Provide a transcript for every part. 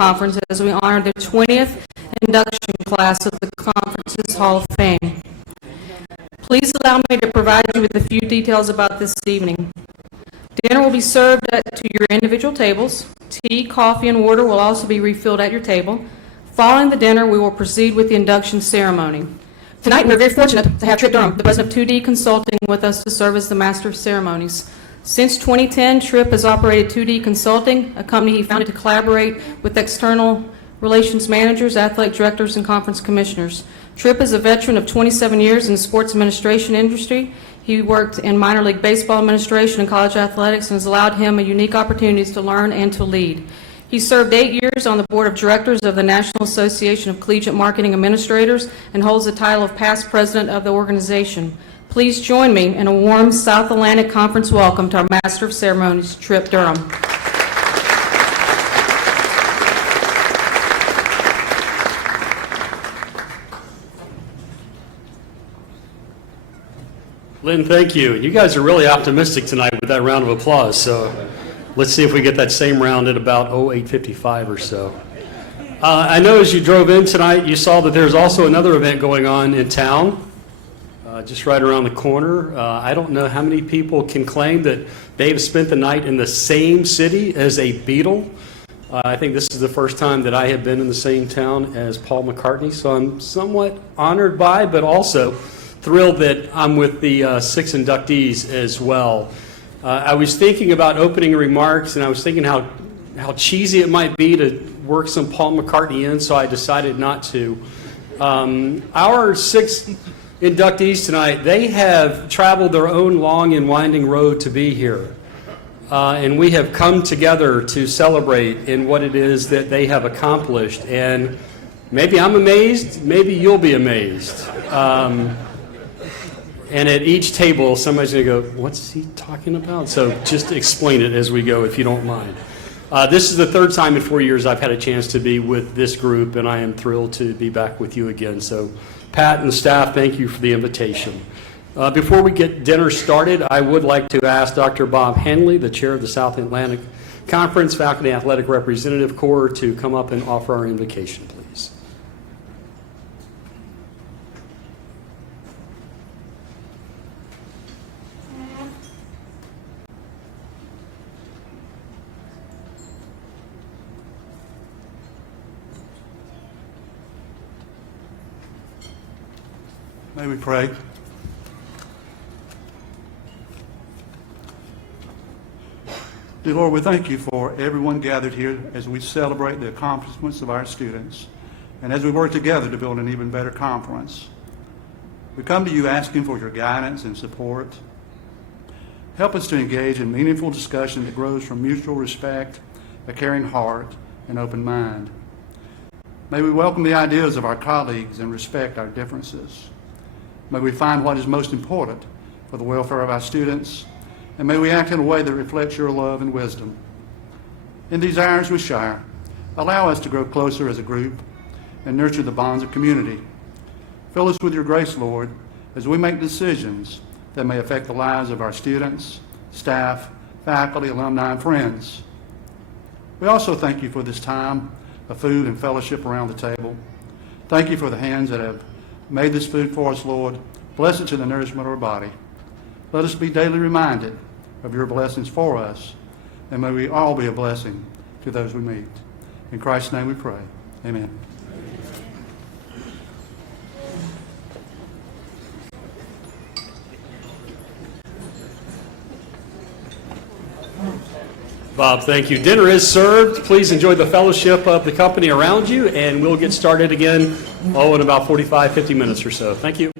Conference as we honor the 20th induction class of the conference's Hall of Fame. Please allow me to provide you with a few details about this evening. Dinner will be served to your individual tables. Tea, coffee, and water will also be refilled at your table. Following the dinner, we will proceed with the induction ceremony. Tonight, we're very fortunate to have Trip Durham, the president of 2D Consulting, with us to serve as the Master of Ceremonies. Since 2010, Trip has operated 2D Consulting, a company he founded to collaborate with external relations managers, athletic directors, and conference commissioners. Trip is a veteran of 27 years in the sports administration industry. He worked in minor league baseball administration and college athletics and has allowed him a unique opportunities to learn and to lead. He served 8 years on the board of directors of the National Association of Collegiate Marketing Administrators and holds the title of past president of the organization. Please join me in a warm South Atlantic Conference welcome to our Master of Ceremonies, Trip Durham. Lynn, thank you. You guys are really optimistic tonight with that round of applause, so let's see if we get that same round at about 8:55 or so. I know as you drove in tonight, you saw that there's also another event going on in town, just right around the corner. I don't know how many people can claim that they've spent the night in the same city as a Beatle. I think this is the first time that I have been in the same town as Paul McCartney, so I'm somewhat honored by, but also thrilled that I'm with the 6 inductees as well. I was thinking about opening remarks, and I was thinking how cheesy it might be to work some Paul McCartney in, so I decided not to. Our 6 inductees tonight, they have traveled their own long and winding road to be here. And we have come together to celebrate in what it is that they have accomplished. And maybe I'm amazed, maybe you'll be amazed. And at each table, somebody's going to go, what's he talking about? So just explain it as we go, if you don't mind. This is the 3rd time in 4 years I've had a chance to be with this group, and I am thrilled to be back with you again. So Pat and the staff, thank you for the invitation. Before we get dinner started, I would like to ask Dr. Bob Henley, the chair of the South Atlantic Conference Faculty Athletic Representative Corps, to come up and offer our invocation, please. May we pray? Dear Lord, we thank you for everyone gathered here as we celebrate the accomplishments of our students and as we work together to build an even better conference. We come to you asking for your guidance and support. Help us to engage in meaningful discussion that grows from mutual respect, a caring heart, and open mind. May we welcome the ideas of our colleagues and respect our differences. May we find what is most important for the welfare of our students, and may we act in a way that reflects your love and wisdom. In these hours we share, allow us to grow closer as a group and nurture the bonds of community. Fill us with your grace, Lord, as we make decisions that may affect the lives of our students, staff, faculty, alumni, and friends. We also thank you for this time of food and fellowship around the table. Thank you for the hands that have made this food for us, Lord. Bless it to the nourishment of our body. Let us be daily reminded of your blessings for us, and may we all be a blessing to those we meet. In Christ's name we pray. Amen. Bob, thank you. Dinner is served. Please enjoy the fellowship of the company around you, and we'll get started again, in about 45, 50 minutes or so. Thank you.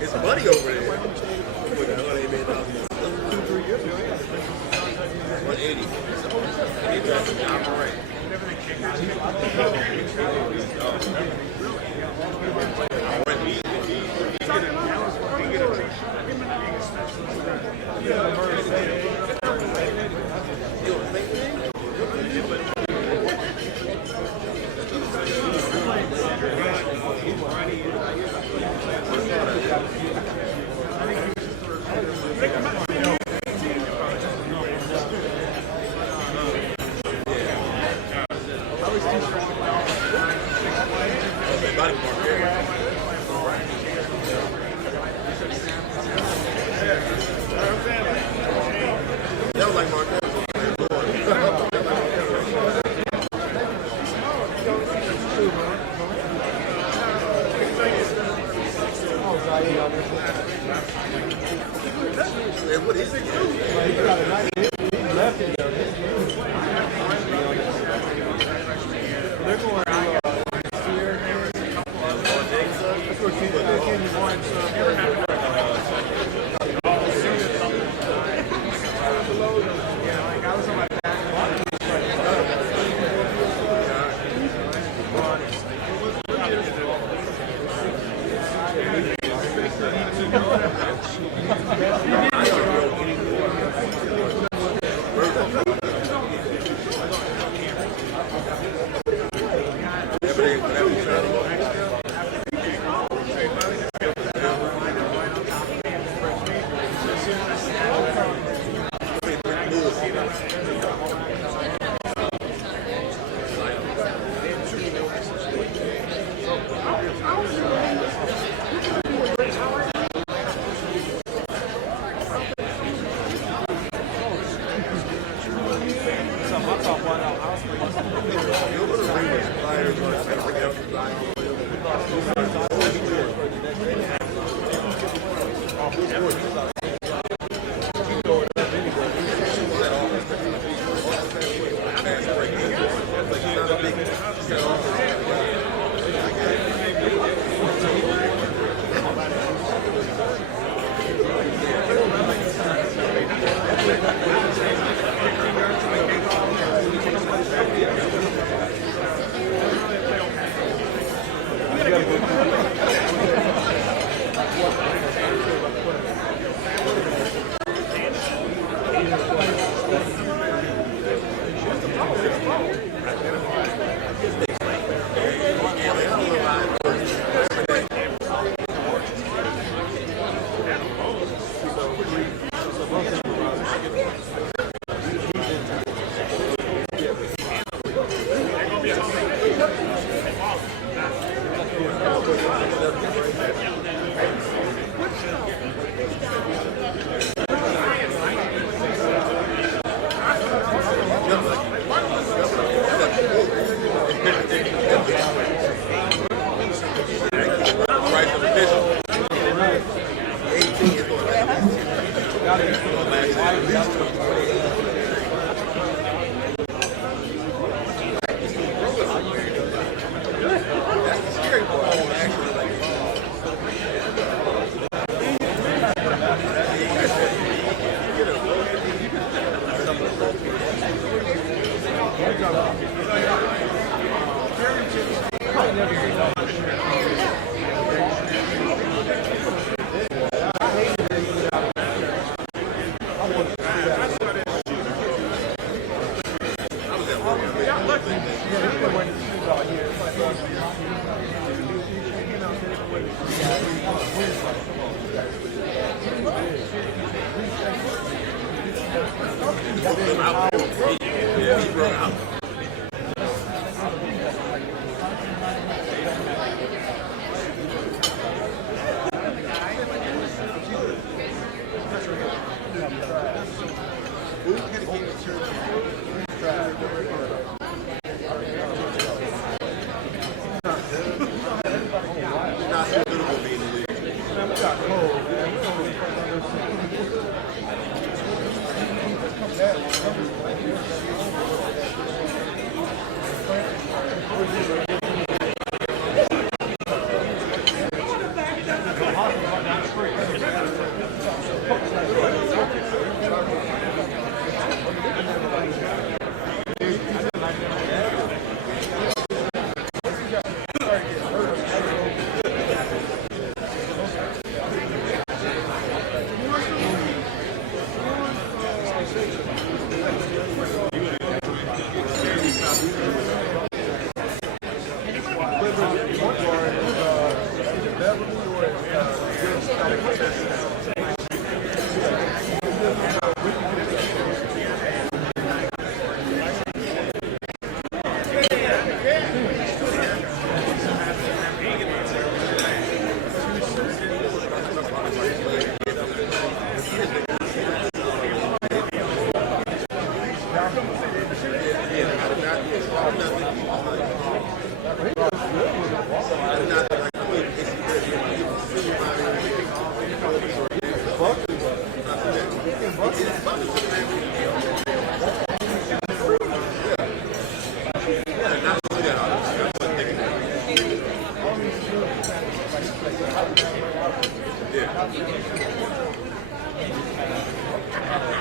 It's money over there. What the hell they made out of 2-3 years ago. 180. And he dropped the job right.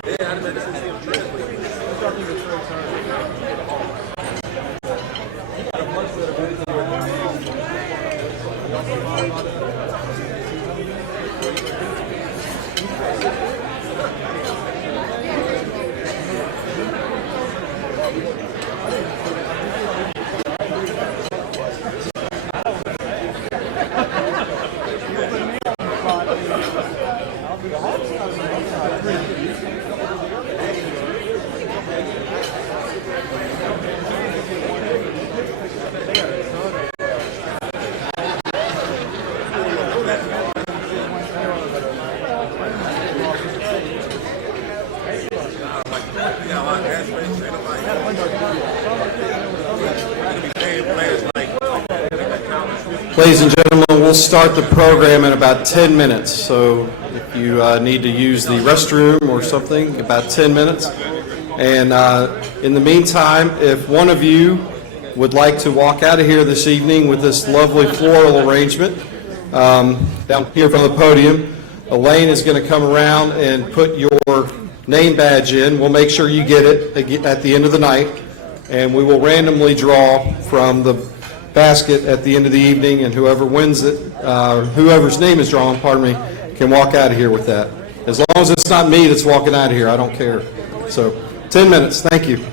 Yeah, I didn't see him translate. Ladies and gentlemen, we'll start the program in about 10 minutes. So if you need to use the restroom or something, about 10 minutes. And in the meantime, if one of you would like to walk out of here this evening with this lovely floral arrangement down here from the podium, Elaine is going to come around and put your name badge in. We'll make sure you get it at the end of the night, and we will randomly draw from the basket at the end of the evening, and whoever wins it, whoever's name is drawn, pardon me, can walk out of here with that. As long as it's not me that's walking out of here, I don't care. So 10 minutes. Thank you.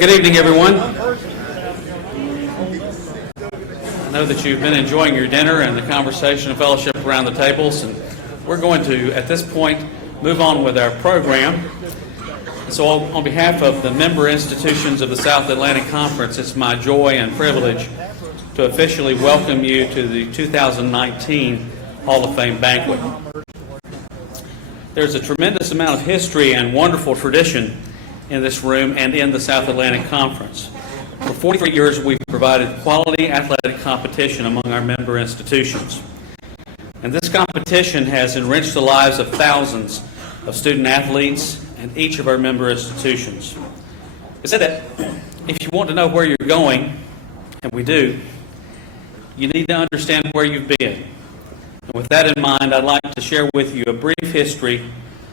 Good evening, everyone. I know that you've been enjoying your dinner and the conversation and fellowship around the tables, and we're going to, at this point, move on with our program. So on behalf of the member institutions of the South Atlantic Conference, it's my joy and privilege to officially welcome you to the 2019 Hall of Fame banquet. There's a tremendous amount of history and wonderful tradition in this room and in the South Atlantic Conference. For 43 years, we've provided quality athletic competition among our member institutions. And this competition has enriched the lives of thousands of student athletes in each of our member institutions. I said that if you want to know where you're going, and we do, you need to understand where you've been. And with that in mind, I'd like to share with you a brief history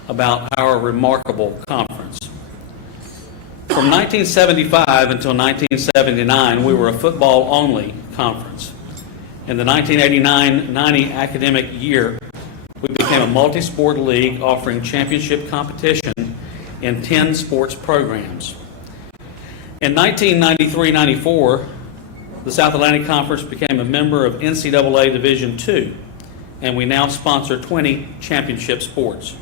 about our remarkable conference. From 1975 until 1979, we were a football-only conference. In the 1989-90 academic year, we became a multi-sport league offering championship competition in 10 sports programs. In 1993-94, the South Atlantic Conference became a member of NCAA Division II, and we now sponsor 20 championship sports.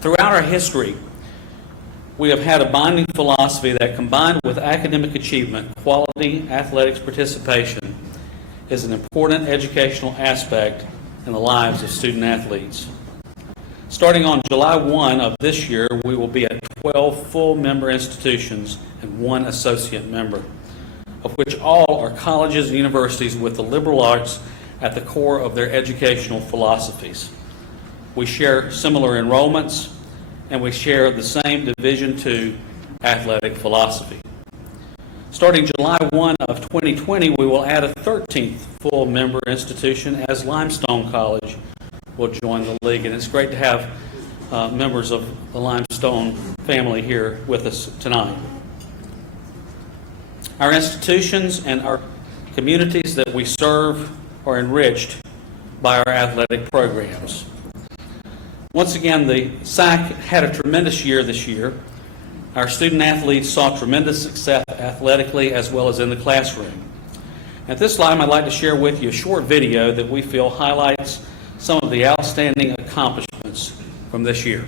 Throughout our history, we have had a binding philosophy that, combined with academic achievement, quality athletics participation is an important educational aspect in the lives of student athletes. Starting on July 1 of this year, we will be at 12 full member institutions and 1 associate member, of which all are colleges and universities with the liberal arts at the core of their educational philosophies. We share similar enrollments, and we share the same Division II athletic philosophy. Starting July 1 of 2020, we will add a 13th full member institution as Limestone College will join the league, and it's great to have members of the Limestone family here with us tonight. Our institutions and our communities that we serve are enriched by our athletic programs. Once again, the SAC had a tremendous year this year. Our student athletes saw tremendous success athletically as well as in the classroom. At this time, I'd like to share with you a short video that we feel highlights some of the outstanding accomplishments from this year.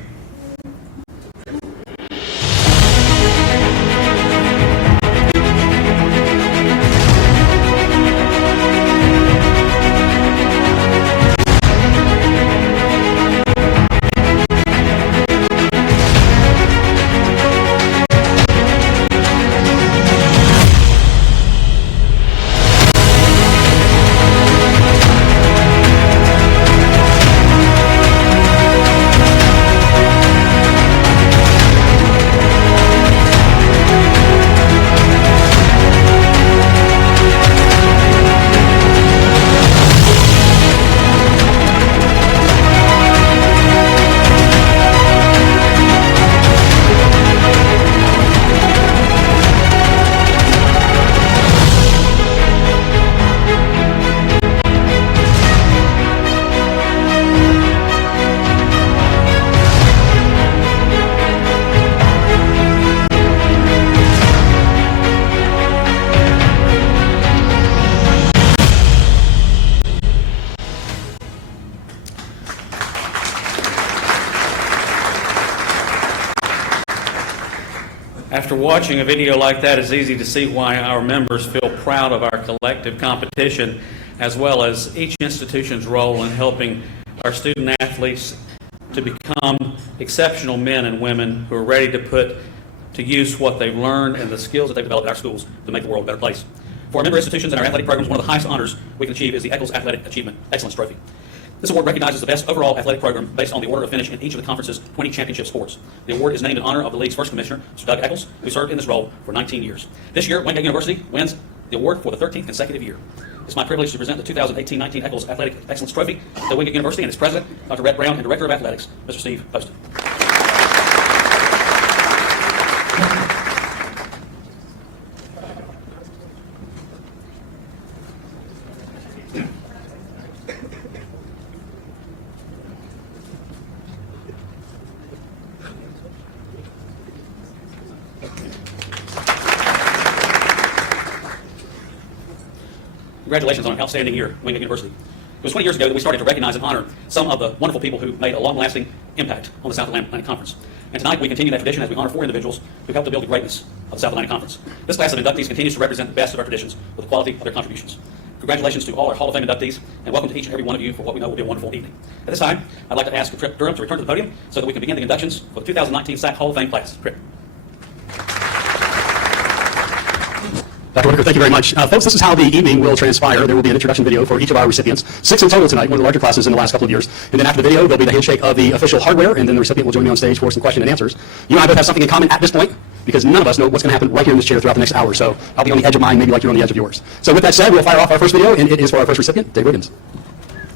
After watching a video like that, it's easy to see why our members feel proud of our collective competition, as well as each institution's role in helping our student athletes to become exceptional men and women who are ready to put to use what they've learned and the skills that they've developed at our schools to make the world a better place. For our member institutions and our athletic programs, one of the highest honors we can achieve is the Eccles Athletic Achievement Excellence Trophy. This award recognizes the best overall athletic program based on the order of finish in each of the conference's 20 championship sports. The award is named in honor of the league's first commissioner, Mr. Doug Eccles, who served in this role for 19 years. This year, Wingate University wins the award for the 13th consecutive year. It's my privilege to present the 2018-19 Eccles Athletic Excellence Trophy to Wingate University and its president, Dr. Rhett Brown, and Director of Athletics, Mr. Steve Poston. Congratulations on an outstanding year at Wingate University. It was 20 years ago that we started to recognize and honor some of the wonderful people who made a long-lasting impact on the South Atlantic Conference. And tonight we continue that tradition as we honor 4 individuals who helped to build the greatness of the South Atlantic Conference. This class of inductees continues to represent the best of our traditions with the quality of their contributions. Congratulations to all our Hall of Fame inductees, and welcome to each and every one of you for what we know will be a wonderful evening. At this time, I'd like to ask Trip Durham to return to the podium so that we can begin the inductions for the 2019 SAC Hall of Fame class. Trip. Dr. Whitaker, thank you very much. Folks, this is how the evening will transpire. There will be an introduction video for each of our recipients, 6 in total tonight, one of the larger classes in the last couple of years. And then after the video, there'll be the handshake of the official hardware, and then the recipient will join me on stage for some question and answers. You and I both have something in common at this point, because none of us know what's going to happen right here in this chair throughout the next hour. So I'll be on the edge of mine, maybe like you're on the edge of yours. So with that said, we'll fire off our first video, and it is for our first recipient, Dave Riggins.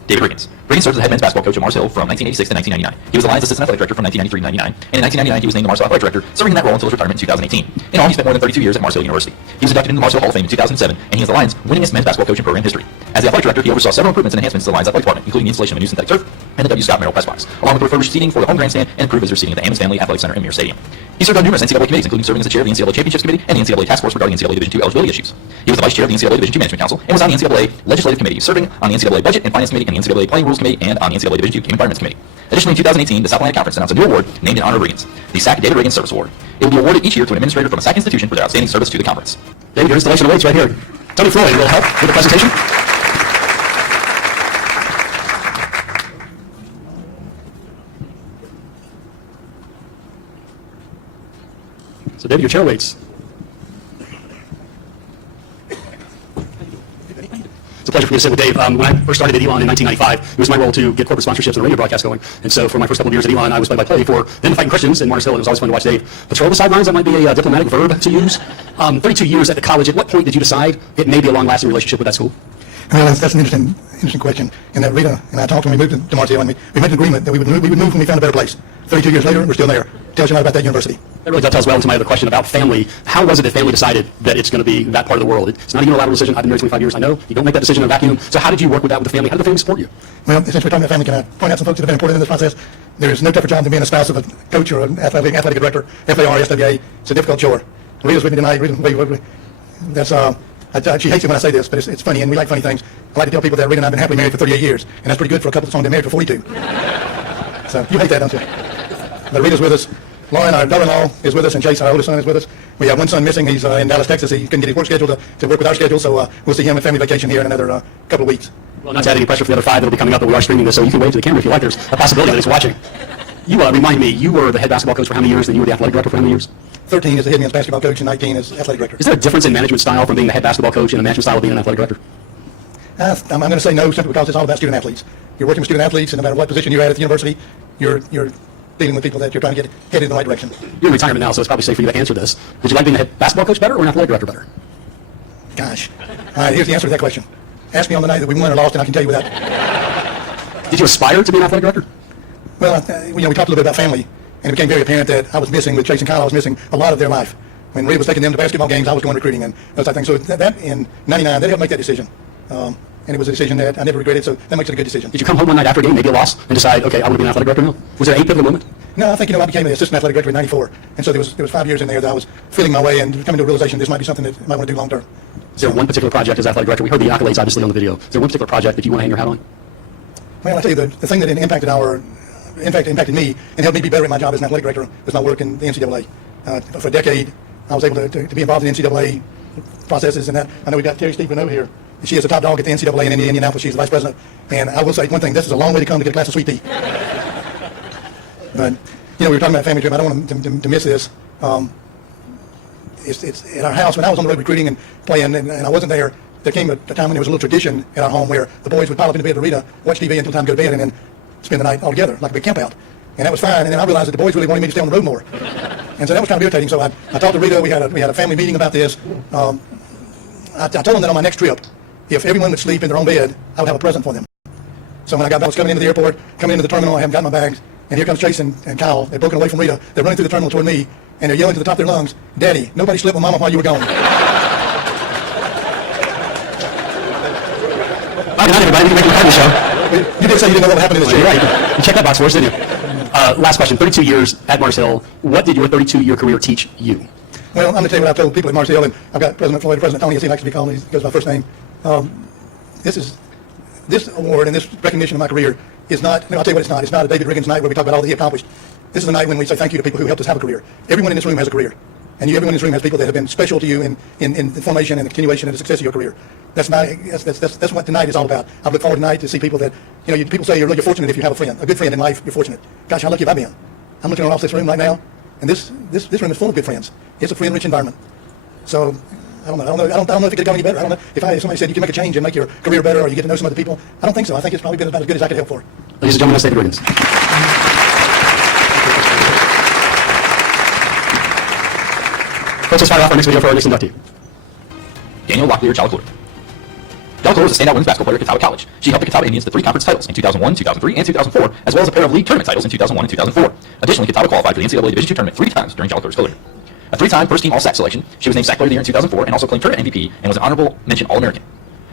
David Riggins. Riggins served as the head men's basketball coach at Mars Hill from 1986 to 1999. He was the Lions assistant athletic director from 1993 to 1999, and in 1999 he was named the Mars Hill athletic director, serving in that role until his retirement in 2018. In all, he spent more than 32 years at Mars Hill University. He was inducted into the Mars Hill Hall of Fame in 2007, and he is the Lions' winningest men's basketball coach in program history. As the athletic director, he oversaw several improvements and enhancements to the Lions athletic department, including the installation of a new synthetic turf and the W. Scott Merrill press box, along with refurbished seating for the home grandstand and improved visitor seating at the Hammond Family Athletic Center and Mir Stadium. He served on numerous NCAA committees, including serving as the chair of the NCAA Championships Committee and the NCAA Task Force regarding NCAA Division II eligibility issues. He was the vice chair of the NCAA Division II Management Council and was on the NCAA Legislative Committee, serving on the NCAA Budget and Finance Committee and the NCAA Playing Rules Committee and on the NCAA Division II Game Environments Committee. Additionally, in 2018, the South Atlantic Conference announced a new award named in honor of Riggins, the SAC David Riggins Service Award. It will be awarded each year to an administrator from a SAC institution for their outstanding service to the conference. David, your installation awaits right here. Tony Floyd will help with the presentation. So, David, your chair waits. It's a pleasure for me to sit with Dave. When I first started at Elon in 1995, it was my role to get corporate sponsorships and radio broadcasts going. And so for my first couple of years at Elon, I was play-by-play for then the Fighting Christians in Mars Hill, and it was always fun to watch Dave patrol the sidelines. That might be a diplomatic verb to use. 32 years at the college. At what point did you decide it may be a long-lasting relationship with that school? Well, that's an interesting question. And that Rita and I talked when we moved to Mars Hill, and we made an agreement that we would move when we found a better place. 32 years later, we're still there. Tells you a lot about that university. That really dovetails well into my other question about family. How was it that family decided that it's going to be that part of the world? It's not a unilateral decision. I've been married 25 years. I know you don't make that decision in a vacuum. So how did you work with that with the family? How did the family support you? Well, since we're talking about family, can I point out some folks that have been important in this process? There is no tougher job than being a spouse of a coach or an athletic director, FAR, SWA. It's a difficult chore. Rita's with me tonight. She hates it when I say this, but it's funny, and we like funny things. I like to tell people that Rita and I have been happily married for 38 years, and that's pretty good for a couple that's only been married for 42. So you hate that, don't you? But Rita's with us. Lauren, our daughter-in-law, is with us, and Jason, our oldest son, is with us. We have one son missing. He's in Dallas, Texas. He couldn't get his work schedule to work with our schedule, so we'll see him at family vacation here in another couple of weeks. Well, not to add any pressure for the other 5 that will be coming up, but we are streaming this, so you can wave to the camera if you like. There's a possibility that it's watching. You remind me, you were the head basketball coach for how many years, and you were the athletic director for how many years? 13 as the head men's basketball coach, and 19 as athletic director. Is there a difference in management style from being the head basketball coach and a management style of being an athletic director? I'm going to say no, simply because it's all about student athletes. You're working with student athletes, and no matter what position you're at the university, you're dealing with people that you're trying to get headed in the right direction. You're in retirement now, so it's probably safe for you to answer this. Did you like being a head basketball coach better or an athletic director better? Gosh. All right, here's the answer to that question. Ask me on the night that we won or lost, and I can tell you without. Did you aspire to be an athletic director? Well, we talked a little bit about family, and it became very apparent that I was missing, with Chase and Kyle, I was missing a lot of their life. When Ray was taking them to basketball games, I was going recruiting and those type of things. So that in 99, that helped make that decision. And it was a decision that I never regretted, so that makes it a good decision. Did you come home one night after a game, maybe a loss, and decide, okay, I want to be an athletic director now? Was there a pivotal moment? No, I think, I became an assistant athletic director in 94. And so there was 5 years in there that I was feeling my way and coming to a realization this might be something that I might want to do long term. Is there one particular project as athletic director? We heard the accolades, obviously, on the video. Is there one particular project that you want to hang your hat on? Well, I tell you, the thing that impacted me and helped me be better at my job as an athletic director was my work in the NCAA. For a decade, I was able to be involved in the NCAA processes, and that I know we've got Terry Stephen over here. She is the top dog at the NCAA in Indianapolis. She's the vice president. And I will say one thing, this is a long way to come to get a glass of sweet tea. But, we were talking about family trip. I don't want to miss this. It's at our house. When I was on the road recruiting and playing, and I wasn't there, there came a time when there was a little tradition at our home where the boys would pile up into bed with Rita, watch TV until time to go to bed, and then spend the night all together, like a big camp out. And that was fine. And then I realized that the boys really wanted me to stay on the road more. And so that was kind of irritating. So I talked to Rita. We had a family meeting about this. I told them that on my next trip, if everyone would sleep in their own bed, I would have a present for them. So when I was coming into the airport, coming into the terminal, I hadn't got my bags, and here comes Chase and Kyle. They're broken away from Rita. They're running through the terminal toward me, and they're yelling to the top of their lungs, "Daddy, nobody slept with Mama while you were gone." Good night, everybody. You can the show. You did say you didn't know what happened in this You're show. right. You checked that box for us, didn't you? Last question. 32 years at Mars Hill. What did your 32-year career teach you? Well, I'm going to tell you what I've told people at Mars Hill, and I've got President Floyd, President Tony, as he likes to be called, he goes by first name. This award and this recognition of my career is not, I'll tell you what it's not. It's not a David Riggins night where we talk about all that he accomplished. This is a night when we say thank you to people who helped us have a career. Everyone in this room has a career. And everyone in this room has people that have been special to you in the formation and the continuation and the success of your career. That's what tonight is all about. I look forward tonight to see people that, people say you're fortunate if you have a friend, a good friend in life, you're fortunate. Gosh, how lucky have I been? I'm looking across this room right now, and this room is full of good friends. It's a friend-rich environment. So, I don't know if it could go any better. I don't know if somebody said you can make a change and make your career better or you get to know some other people. I don't think so. I think it's probably been about as good as I could help for. Ladies and gentlemen, that's David Riggins. Let's just fire off our next video for our next inductee. Danyel Locklear, Jolicoeur. Jolicoeur was a standout women's basketball player at Catawba College. She helped the Catawba Indians to 3 conference titles in 2001, 2003, and 2004, as well as a pair of league tournament titles in 2001 and 2004. Additionally, Catawba qualified for the NCAA Division II tournament 3 times during Jolicoeur's career. A 3-time first-team All-SAC selection, she was named SAC Player of the Year in 2004 and also claimed tournament MVP and was an honorable mention All-American.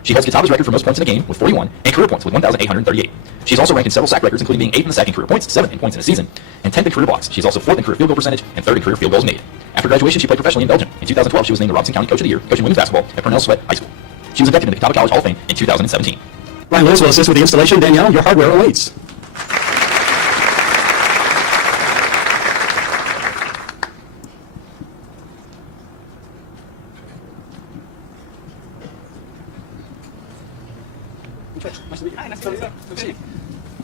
She holds Catawba's record for most points in a game with 41 and career points with 1,838. She's also ranked in several SAC records, including being 8th in the SAC in career points, 7th in points in a season, and 10th in career blocks. She's also 4th in career field goal percentage and 3rd in career field goals made. After graduation, she played professionally in Belgium. In 2012, she was named the Robinson County Coach of the Year, coaching women's basketball at Purnell Sweat High School. She was inducted into the Catawba College Hall of Fame in 2017. Ryan Lewis will assist with the installation. Danyel, your hardware awaits.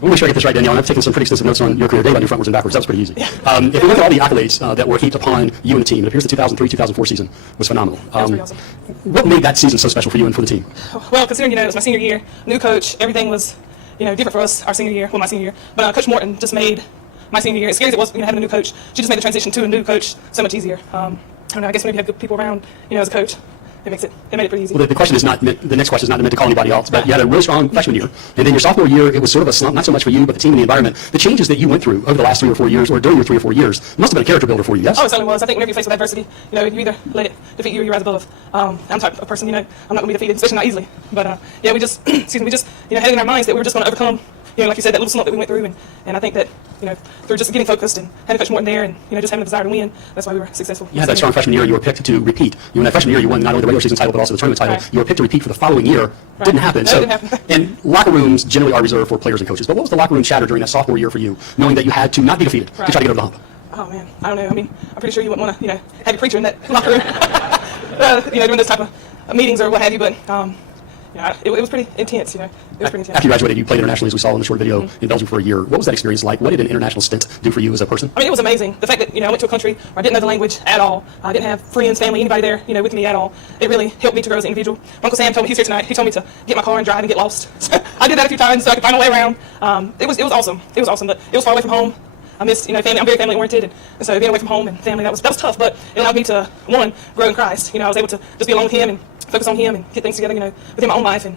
I want to make sure I get this right, Danyel, and I've taken some pretty extensive notes on your career. Dave, on your frontwards and backwards. That was pretty easy. If we look at all the accolades that were heaped upon you and the team, it appears the 2003-2004 season was phenomenal. Pretty awesome. What made that season so special for you and for the team? Well, considering, it was my senior year, new coach, everything was, different for us our senior year, my senior year. But Coach Morton just made my senior year, as scary as it was, having a new coach, she just made the transition to a new coach so much easier. I don't know, I guess maybe you have good people around, as a coach. It made it pretty easy. Well, the question is not meant, the next question is not meant to call anybody else, but you had a really strong freshman year, and then your sophomore year, it was sort of a slump, not so much for you, but the team and the environment. The changes that you went through over the last 3 or 4 years, or during your 3 or 4 years, must have been a character builder for you, yes? Oh, it certainly was. I think whenever you're faced with adversity, you either let it defeat you or you rise above. I'm the type of person, I'm not going to be defeated, especially not easily. But, we just, had in our minds that we were just going to overcome, like you said, that little slump that we went through, and I think that, through just getting focused and having Coach Morton there and, just having a desire to win, that's why we were successful. You had that strong freshman year, you were picked to repeat. In that freshman year, you won not only the regular season title, but also the tournament title. Right. You were picked to repeat for the following year. Right. Didn't happen. No, So, it didn't happen. and locker rooms generally are reserved for players and coaches, but what was the locker room chatter during that sophomore year for you, knowing that you had to not be defeated to try to get over the hump? Oh, man, I don't know. I mean, I'm pretty sure you wouldn't want to, have your preacher in that locker room, during those type of meetings or what have you, but, it was pretty intense, It was pretty intense. After you graduated, you played internationally, as we saw in the short video, in Belgium for a year. What was that experience like? What did an international stint do for you as a person? I mean, it was amazing. The fact that, I went to a country where I didn't know the language at all. I didn't have friends, family, anybody there, with me at all. It really helped me to grow as an individual. Uncle Sam told me, he's here tonight, he told me to get my car and drive and get lost. I did that a few times so I could find my way around. It was awesome. It was awesome, but it was far away from home. I missed, family. I'm very family oriented, and so being away from home and family, that was tough, but it allowed me to, one, grow in Christ. I was able to just be alone with him and focus on him and get things together, within my own life, and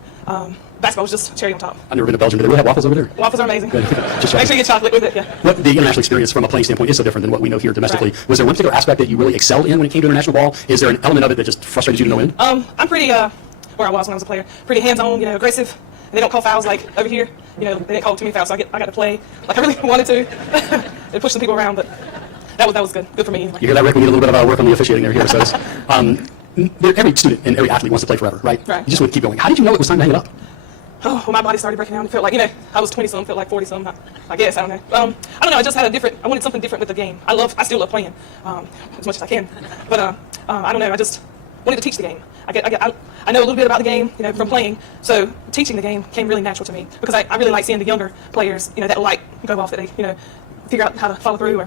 basketball was just cherry on top. I've never been to Belgium. Do they really have waffles over there? Waffles are amazing. Good. Just Make sure you get chocolate with it, yeah. What the international experience from a playing standpoint is so different than what we know here domestically. Right. Was there one particular aspect that you really excelled in when it came to international ball? Is there an element of it that just frustrated you to no end? I'm pretty, where I was when I was a player, pretty hands-on, aggressive. They don't call fouls like over here. They didn't call too many fouls, so I got to play like I really wanted to. They pushed some people around, but that was good for me. You hear that, Rick? We need a little bit of work on the officiating there here. So every student and every athlete wants to play forever, right? Right. You just want to keep going. How did you know it was time to hang it up? Oh, well, my body started breaking down. It felt like, I was 20-something, felt like 40-something. I guess, I don't know. I don't know, I just had I wanted something different with the game. I still love playing, as much as I can. But, I don't know, I just wanted to teach the game. I know a little bit about the game, from playing, so teaching the game came really natural to me because I really like seeing the younger players, that light go off, that they, figure out how to follow through or,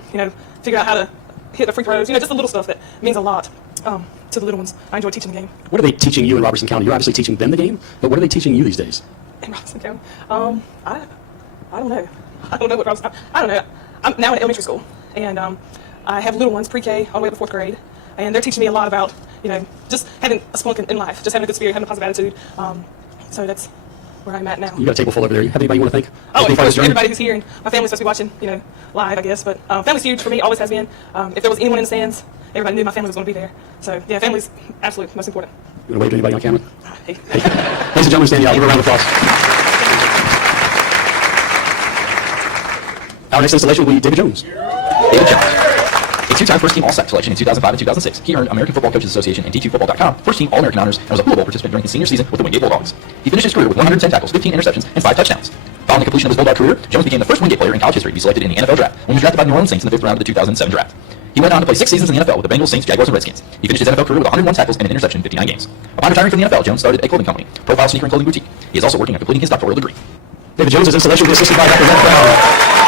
figure out how to hit the free throws, just the little stuff that means a lot to the little ones. I enjoy teaching the game. What are they teaching you in Robertson County? You're obviously teaching them the game, but what are they teaching you these days? In Robertson County? I don't know. I don't know what Robertson, I don't know. I'm now in elementary school, and I have little ones, pre-K, all the way up to 4th grade, and they're teaching me a lot about, just having a spunk in life, just having a good spirit, having a positive attitude. So that's where I'm at now. You got a table full over there. You have anybody you want to thank? Oh, of course, everybody who's here, and my family's supposed to be watching, live, I guess. But family's huge for me, always has been. If there was anyone in the stands, everybody knew my family was going to be there. So, yeah, family's absolutely most important. You want to wave to anybody on camera? Hey. Ladies and gentlemen, stand out. Give a round of applause. Our next installation will be David Jones. David Jones. A 2-time first-team All-SAC selection in 2005 and 2006, he earned American Football Coaches Association and D2Football.com first-team All-American honors and was a Hula Bowl participant during his senior season with the Wingate Bulldogs. He finished his career with 110 tackles, 15 interceptions, and 5 touchdowns. Following the completion of his Bulldog career, Jones became the first Wingate player in college history to be selected in the NFL draft when he was drafted by the New Orleans Saints in the 5th round of the 2007 draft. He went on to play 6 seasons in the NFL with the Bengals, Saints, Jaguars, and Redskins. He finished his NFL career with 101 tackles and an interception in 59 games. Upon retiring from the NFL, Jones started a clothing company, Profile Sneaker and Clothing Boutique. He is also working on completing his doctoral degree. David Jones' installation will be assisted by Dr. Red Brown.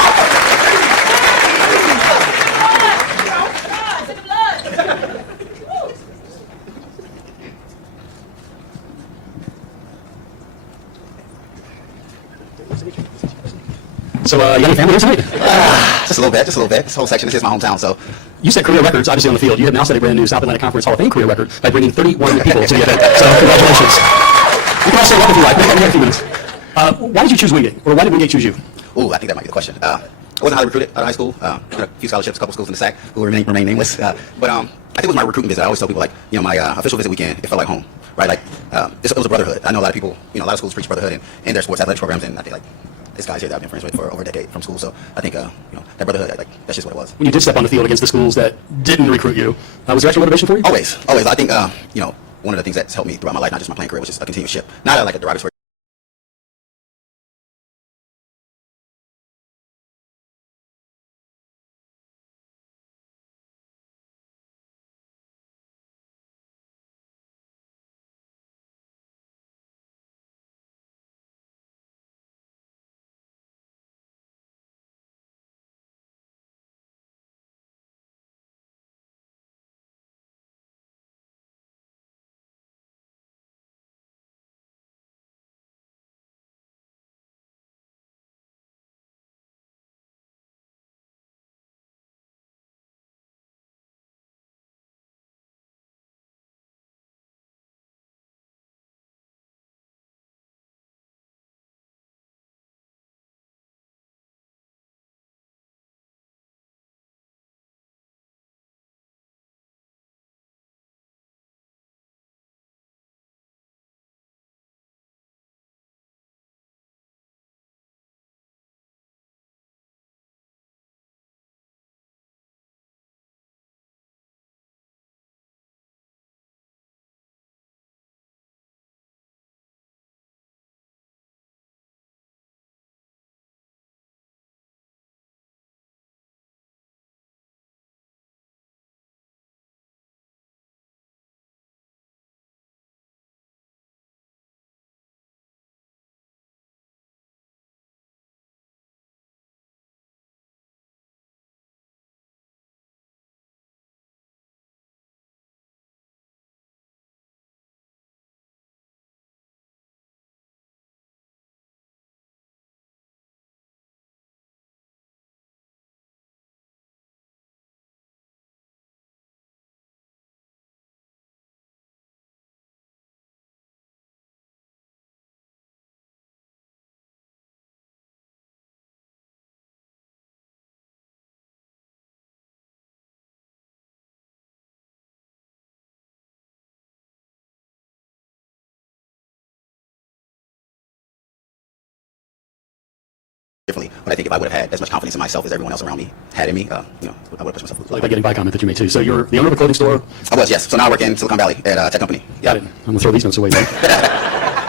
So, you got any family here tonight? Just a little bit, This whole section, this is my hometown, so. You set career records, obviously, on the field. You have now set a brand new South Atlantic Conference Hall of Fame career record by bringing 31 people to the event. So, congratulations. You can all stay up if you like. We have a few minutes. Why did you choose Wingate? Or why did Wingate choose you? Ooh, I think that might be the question. I wasn't highly recruited out of high school. Had a few scholarships, a couple schools in the SAC who remain nameless. But I think it was my recruiting visit. I always tell people, like, you know, my official visit weekend, it felt like home, right? Like, it was a brotherhood. I know a lot of people, you know, a lot of schools preach brotherhood in their sports athletics programs, and I think, like, this guy's here that I've been friends with for over a decade from school. So I think, you know, that brotherhood, like, that's just what it was. When you did step on the field against the schools that didn't recruit you, was there extra motivation for you? Always. I think, you know, one of the things that's helped me throughout my life, not just my playing career, was just a continuous ship. Not like a derogatory. Differently, but I think if I would have had as much confidence in myself as everyone else around me had in me, you know, I would have pushed myself. Like that getting by comment that you made too. So you're the owner of a clothing store? I was, yes. So now I work in Silicon Valley at a tech company. Got it. I'm going to throw these notes away then.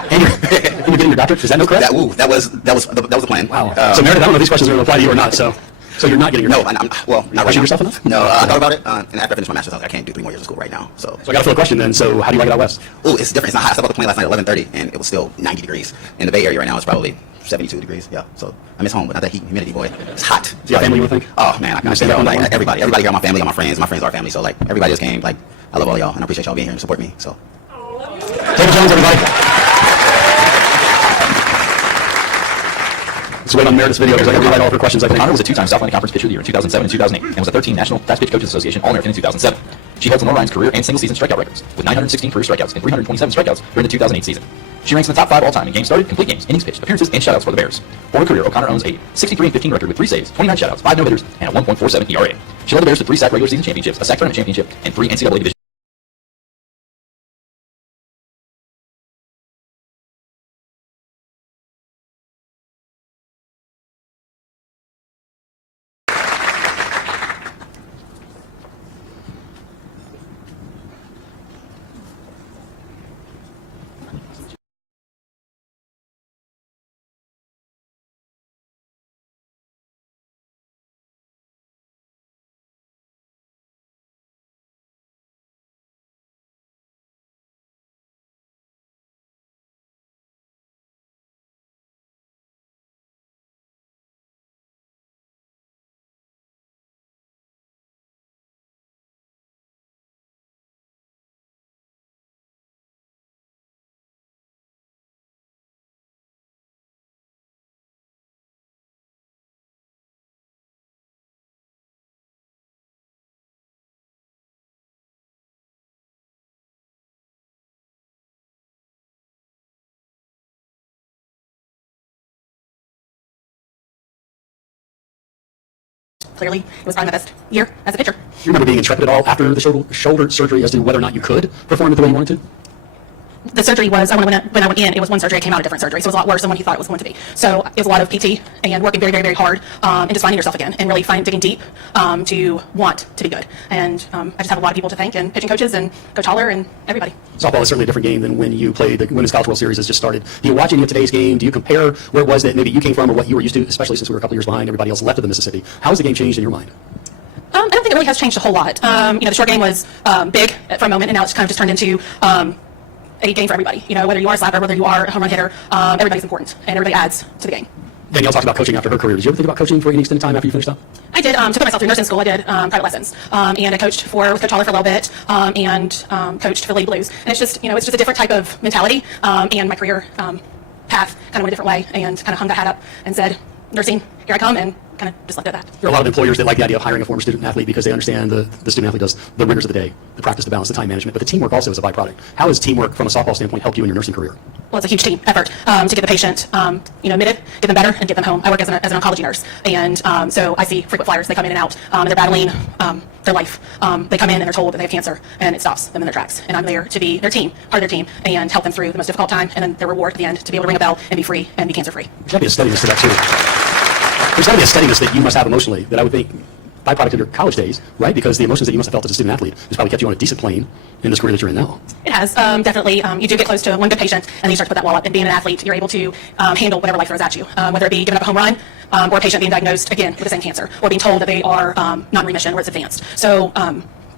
And you're getting your doctorate? Is that no correct? That was the plan. Wow. So Meredith, I don't know if these questions are going to apply to you or not, so you're not getting your No, I'm well, not right pushing now. yourself enough? No, I thought about it, and after I finished my master's, I was like, I can't do 3 more years of school right now. So I got to throw a question then. So how do you like it out west? oh, it's different. It's not hot. I stepped off the plane last night at 11:30, and it was still 90 degrees. In the Bay Area right now, it's probably 72 degrees. Yeah, so I miss home, but not that heat and humidity, boy. It's hot. Do you have family, you would think? Oh man, I can stay there all night. Everybody here, my family, all my friends are family. So like everybody just came. Like I love all y'all, and I appreciate y'all being here and support me. So. David Jones, everybody. Let's wait on Meredith's video because I got to rewrite all of her questions, I think. Connor was a 2-time South Atlantic Conference Pitcher of the Year in 2007 and 2008, and was a 13 National Fast Pitch Coaches Association All-American in 2007. She holds Lenoir-Rhyne's career and single-season strikeout records, with 916 career strikeouts and 327 strikeouts during the 2008 season. She ranks in the top 5 all-time in games started, complete games, innings pitched, appearances, and shutouts for the Bears. For her career, O'Connor owns a 63-15 record with 3 saves, 29 shutouts, 5 no-hitters, and a 1.47 ERA. She led the Bears to 3 SAC regular season championships, a SAC tournament championship, and 3 NCAA division clearly it was probably my best year as a pitcher. Do you remember being intrepid at all after the shoulder surgery as to whether or not you could perform it the way you wanted to? The surgery was, when I went in, it was one surgery, I came out a different surgery, so it was a lot worse than what he thought it was going to be. So it was a lot of PT and working very, very, very hard and just finding yourself again and really digging deep to want to be good. And I just have a lot of people to thank, and pitching coaches and Coach Holler and everybody. Softball is certainly a different game than when you played the Women's College World Series has just started. Do you watch any of today's game? Do you compare where it was that maybe you came from or what you were used to, especially since we were a couple years behind everybody else left of the Mississippi? How has the game changed in your mind? I don't think it really has changed a whole lot. The short game was big for a moment, and now it's kind of just turned into a game for everybody. Whether you are a slapper, whether you are a home run hitter, everybody's important, and everybody adds to the game. Danielle talked about coaching after her career. Did you ever think about coaching for any extended time after you finished up? I did. To put myself through nursing school, I did private lessons, and I coached with Coach Holler for a little bit, and coached for Lady Blues. And it's just, it's just a different type of mentality, and my career path kind of went a different way, and kind of hung that hat up and said, nursing, here I come, and kind of just left it at that. There are a lot of employers that like the idea of hiring a former student athlete because they understand the student athlete does the rigors of the day, the practice, the balance, the time management, but the teamwork also is a byproduct. How has teamwork from a softball standpoint helped you in your nursing career? Well, it's a huge team effort to get the patient, admitted, get them better, and get them home. I work as an oncology nurse, and so I see frequent flyers. They come in and out, and they're battling their life. They come in and they're told that they have cancer, and it stops them in their tracks. And I'm there to be their team, part of their team, and help them through the most difficult time, and then their reward at the end to be able to ring a bell and be free and be cancer-free. There's got to be a steadiness to that, too. There's got to be a steadiness that you must have emotionally that I would think byproduct of your college days, right? Because the emotions that you must have felt as a student athlete has probably kept you on a decent plane in this career that you're in now. It has, definitely. You do get close to one good patient, and then you start to put that wall up. And being an athlete, you're able to handle whatever life throws at you, whether it be giving up a home run, or a patient being diagnosed, again, with the same cancer, or being told that they are not in remission or it's advanced. So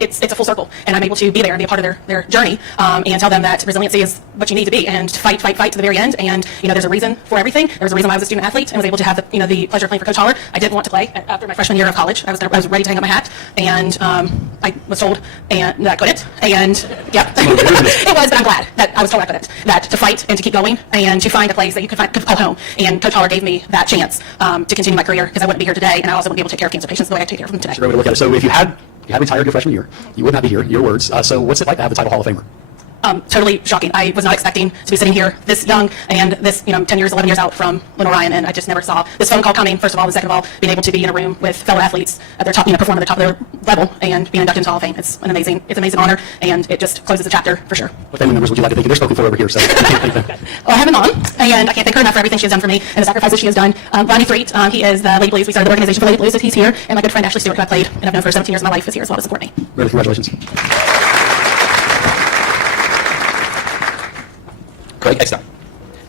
it's a full circle, and I'm able to be there and be a part of their journey, and tell them that resiliency is what you need to be, and fight to the very end. And there's a reason for everything. There's a reason why I was a student athlete and was able to have the pleasure of playing for Coach Holler. I didn't want to play after my freshman year of college. I was ready to hang up my hat, and I was told that I couldn't. And yeah, it was, but I'm glad that I was told I couldn't. That to fight and to keep going and to find a place that you could call home. And Coach Holler gave me that chance to continue my career, because I wouldn't be here today, and I also wouldn't be able to take care of cancer patients the way I take care of them today. That's a great way to look at it. So if you had retired your freshman year, you would not be here, your words. So what's it like to have the title Hall of Famer? Totally shocking. I was not expecting to be sitting here this young and this, 10 years, 11 years out from Lenoir-Rhyne, and I just never saw this phone call coming, first of all, and second of all, being able to be in a room with fellow athletes at their top, perform at the top of their level and being inducted into Hall of Fame. It's an amazing honor, and it just closes a chapter for sure. What family members would you like to thank? They're spoken for over here, so you can't thank them. Well, I have my mom, and I can't thank her enough for everything she has done for me and the sacrifices she has done. Ronnie Threet, he is the Lady Blues. We started the organization for Lady Blues, he's here, and my good friend Ashley Stewart, who I played and I've known for 17 years of my life, is here as well to support me. Meredith, congratulations. Craig Eckstein.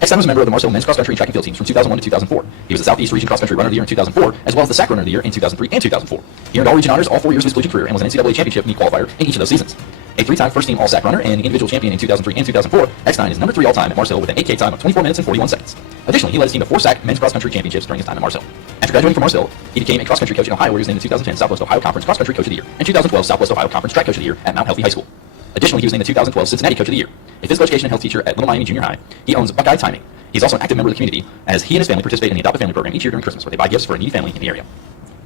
Eckstein was a member of the Marcel men's cross-country track and field teams from 2001 to 2004. He was the Southeast Region Cross-Country Runner of the Year in 2004, as well as the SAC Runner of the Year in 2003 and 2004. He earned all-region honors all 4 years of his collegiate career and was an NCAA championship meet qualifier in each of those seasons. A 3-time first-team All-SAC runner and individual champion in 2003 and 2004, Eckstein is number 3 all-time at Marcel with an 8K time of 24 minutes and 41 seconds. Additionally, he led his team to 4 SAC men's cross-country championships during his time at Marcel. After graduating from Marcel, he became a cross-country coach in Ohio, where he was named the 2010 Southwest Ohio Conference Cross-Country Coach of the Year and 2012 Southwest Ohio Conference Track Coach of the Year at Mount Healthy High School. Additionally, he was named the 2012 Cincinnati Coach of the Year. A physical education and health teacher at Little Miami Junior High, he owns Buckeye Timing. He's also an active member of the community, as he and his family participate in the Adopt a Family program each year during Christmas, where they buy gifts for a needy family in the area.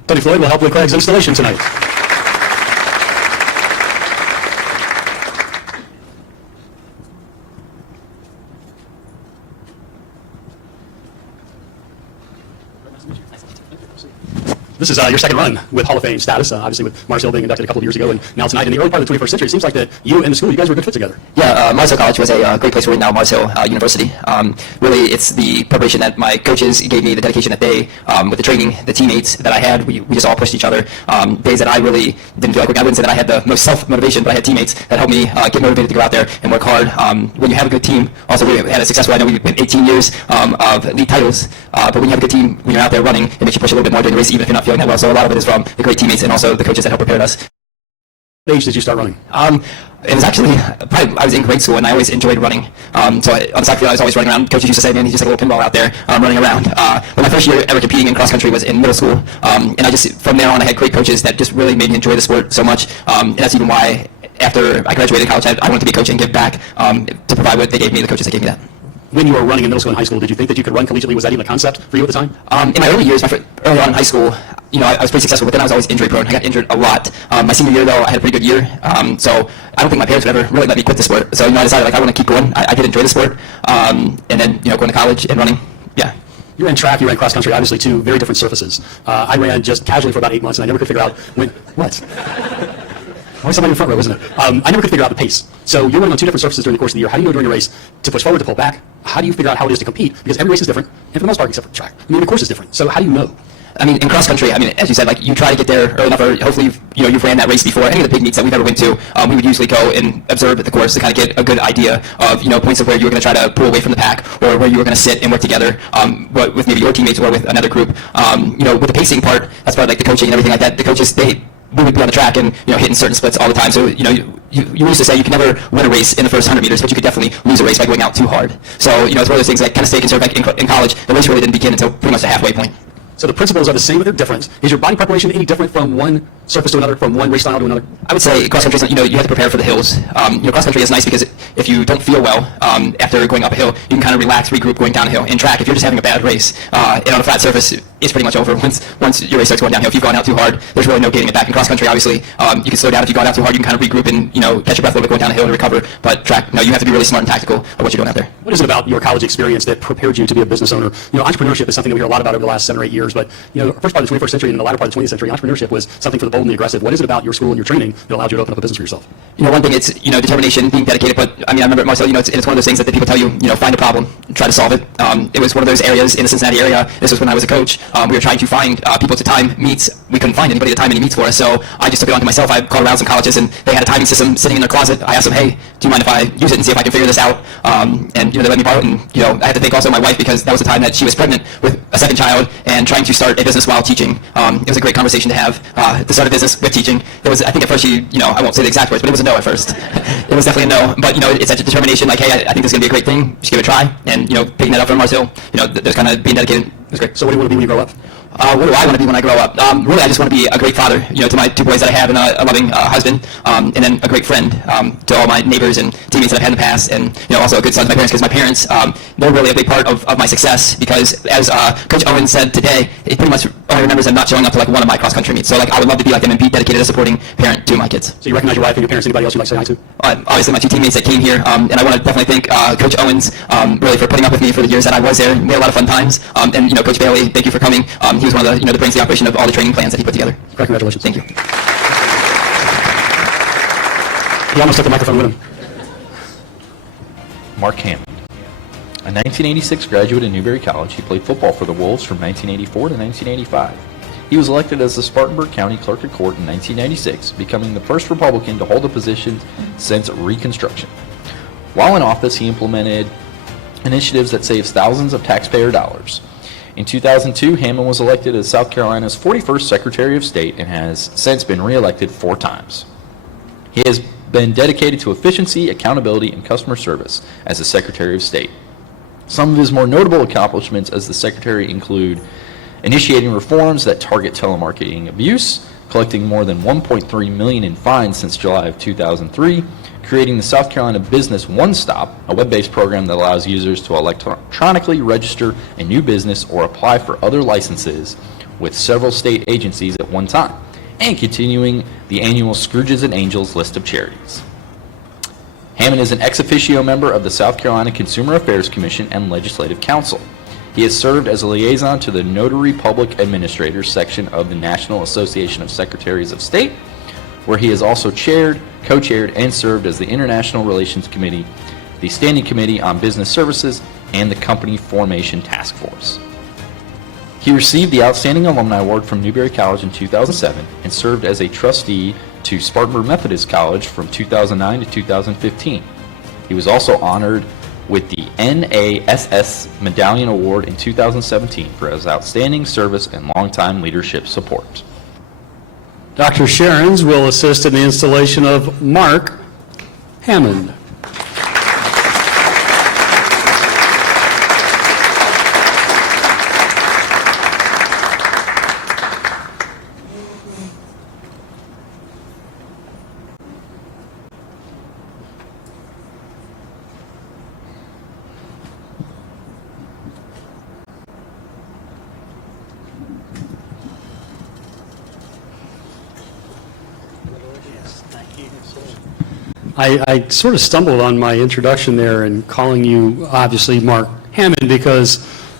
Tony Floyd will help with Craig's installation tonight. This is your second run with Hall of Fame status, obviously with Marcel being inducted a couple of years ago, and now tonight in the early part of the 21st century. It seems like that you and the school, you guys were a good fit together. Yeah, Marcel College was a great place for me, now Marcel University. Really, it's the preparation that my coaches gave me, the dedication that they, with the training, the teammates that I had, we just all pushed each other. Days that I really didn't feel like, I wouldn't say that I had the most self-motivation, but I had teammates that helped me get motivated to go out there and work hard. When you have a good team, also we had a successful, I know we went 18 years of league titles, but when you have a good team, when you're out there running, it makes you push a little bit more during the race, even if you're not feeling that well. So a lot of it is from the great teammates and also the coaches that helped prepare us. What age did you start running? It was actually, I was in grade school and I always enjoyed running. So on the soccer field I was always running around. Coaches used to say, man, he's just like a little pinball out there running around. But my first year ever competing in cross country was in middle school. And I just, from there on, I had great coaches that just really made me enjoy the sport so much. And that's even why after I graduated college, I wanted to be a coach and give back to provide what they gave me, the coaches that gave me that. When you were running in middle school and high school, did you think that you could run collegiately? Was that even a concept for you at the time? In my early years, early on in high school, I was pretty successful, but then I was always injury prone. I got injured a lot. My senior year, though, I had a pretty good year. So I don't think my parents would ever really let me quit the sport. So I decided I want to keep going. I did enjoy the sport. And then going to college and running. Yeah. You ran track, you ran cross country, obviously two very different surfaces. I ran just casually for about 8 months, and I never could figure out when, what? Always somebody in the front row, isn't it? I never could figure out the pace. So you're running on two different surfaces during the course of the year. How do you know during a race to push forward, to pull back? How do you figure out how it is to compete? Because every race is different, and for the most part, except for track. I mean, the course is different. So how do you know? I mean, in cross country, I mean, as you said, like you try to get there early enough, or hopefully you've ran that race before. Any of the big meets that we've ever been to, we would usually go and observe the course to kind of get a good idea of points of where you were going to try to pull away from the pack, or where you were going to sit and work together with maybe your teammates or with another group. With the pacing part, that's part of like the coaching and everything like that. The coaches we would be on the track and hitting certain splits all the time. So you used to say you can never win a race in the first 100 meters, but you could definitely lose a race by going out too hard. So it's one of those things that kind of stay conserved. Like in college, the race really didn't begin until pretty much the halfway point. So the principles are the same, but they're different. Is your body preparation any different from one surface to another, from one race style to another? I would say cross country, you have to prepare for the hills. Cross country is nice because if you don't feel well after going up a hill, you can kind of relax, regroup going down a hill. In track, if you're just having a bad race and on a flat surface, it's pretty much over once your race starts going downhill. If you've gone out too hard, there's really no getting it back. In cross country, obviously, you can slow down. If you've gone out too hard, you can kind of regroup and catch your breath a little bit going down a hill and recover. But track, no, you have to be really smart and tactical of what you're doing out there. What is it about your college experience that prepared you to be a business owner? Entrepreneurship is something that we hear a lot about over the last 7 or 8 years, but first part of the 21st century and the latter part of the 20th century, entrepreneurship was something for the bold and the aggressive. What is it about your school and your training that allowed you to open up a business for yourself? One thing, it's determination, being dedicated. But I remember at Marcel, it's one of those things that the people tell you, find a problem, try to solve it. It was one of those areas in the Cincinnati area. This was when I was a coach. We were trying to find people to time meets. We couldn't find anybody to time any meets for us, so I just took it onto myself. I called around some colleges, and they had a timing system sitting in their closet. I asked them, hey, do you mind if I use it and see if I can figure this out? And they let me borrow it. And I had to thank also my wife, because that was the time that she was pregnant with a second child and trying to start a business while teaching. It was a great conversation to have to start a business with teaching. It was, I think at first I won't say the exact words, but it was a no at first. It was definitely a no, but it's such a determination, like, hey, I think this is going to be a great thing, just give it a try. And picking that up from Marcel, there's kind of being dedicated. It was great. So what do you want to be when you grow up? What do I want to be when I grow up? Really, I just want to be a great father, to my 2 boys that I have, and a loving husband, and then a great friend to all my neighbors and teammates that I've had in the past, and also a good son to my parents, because my parents, they're really a big part of my success, because as Coach Owen said today, he pretty much only remembers them not showing up to like one of my cross-country meets. So I would love to be like them and be dedicated as a supporting parent to my kids. So you recognize your wife and your parents. Anybody else you'd like to say hi to? Obviously, my 2 teammates that came here, and I want to definitely thank Coach Owens really for putting up with me for the years that I was there. We had a lot of fun times, and Coach Bailey, thank you for coming. He was one of the brains of the operation of all the training plans that he put together. Congratulations. Thank you. He almost took the microphone with him. Mark Hammond. A 1986 graduate of Newberry College, he played football for the Wolves from 1984 to 1985. He was elected as the Spartanburg County Clerk of Court in 1996, becoming the first Republican to hold the position since Reconstruction. While in office, he implemented initiatives that saves thousands of taxpayer dollars. In 2002, Hammond was elected as South Carolina's 41st Secretary of State and has since been re-elected 4 times. He has been dedicated to efficiency, accountability, and customer service as the Secretary of State. Some of his more notable accomplishments as the Secretary include initiating reforms that target telemarketing abuse, collecting more than $1.3 million in fines since July of 2003, creating the South Carolina Business One Stop, a web-based program that allows users to electronically register a new business or apply for other licenses with several state agencies at one time, and continuing the annual Scrooges and Angels list of charities. Hammond is an ex officio member of the South Carolina Consumer Affairs Commission and Legislative Council. He has served as a liaison to the Notary Public Administrators section of the National Association of Secretaries of State, where he has also chaired, co-chaired, and served as the International Relations Committee, the Standing Committee on Business Services, and the Company Formation Task Force. He received the Outstanding Alumni Award from Newberry College in 2007 and served as a trustee to Spartanburg Methodist College from 2009 to 2015. He was also honored with the NASS Medallion Award in 2017 for his outstanding service and longtime leadership support. Dr. Sharons will assist in the installation of Mark Hammond. I sort of stumbled on my introduction there and calling you, obviously, Mark Hammond, because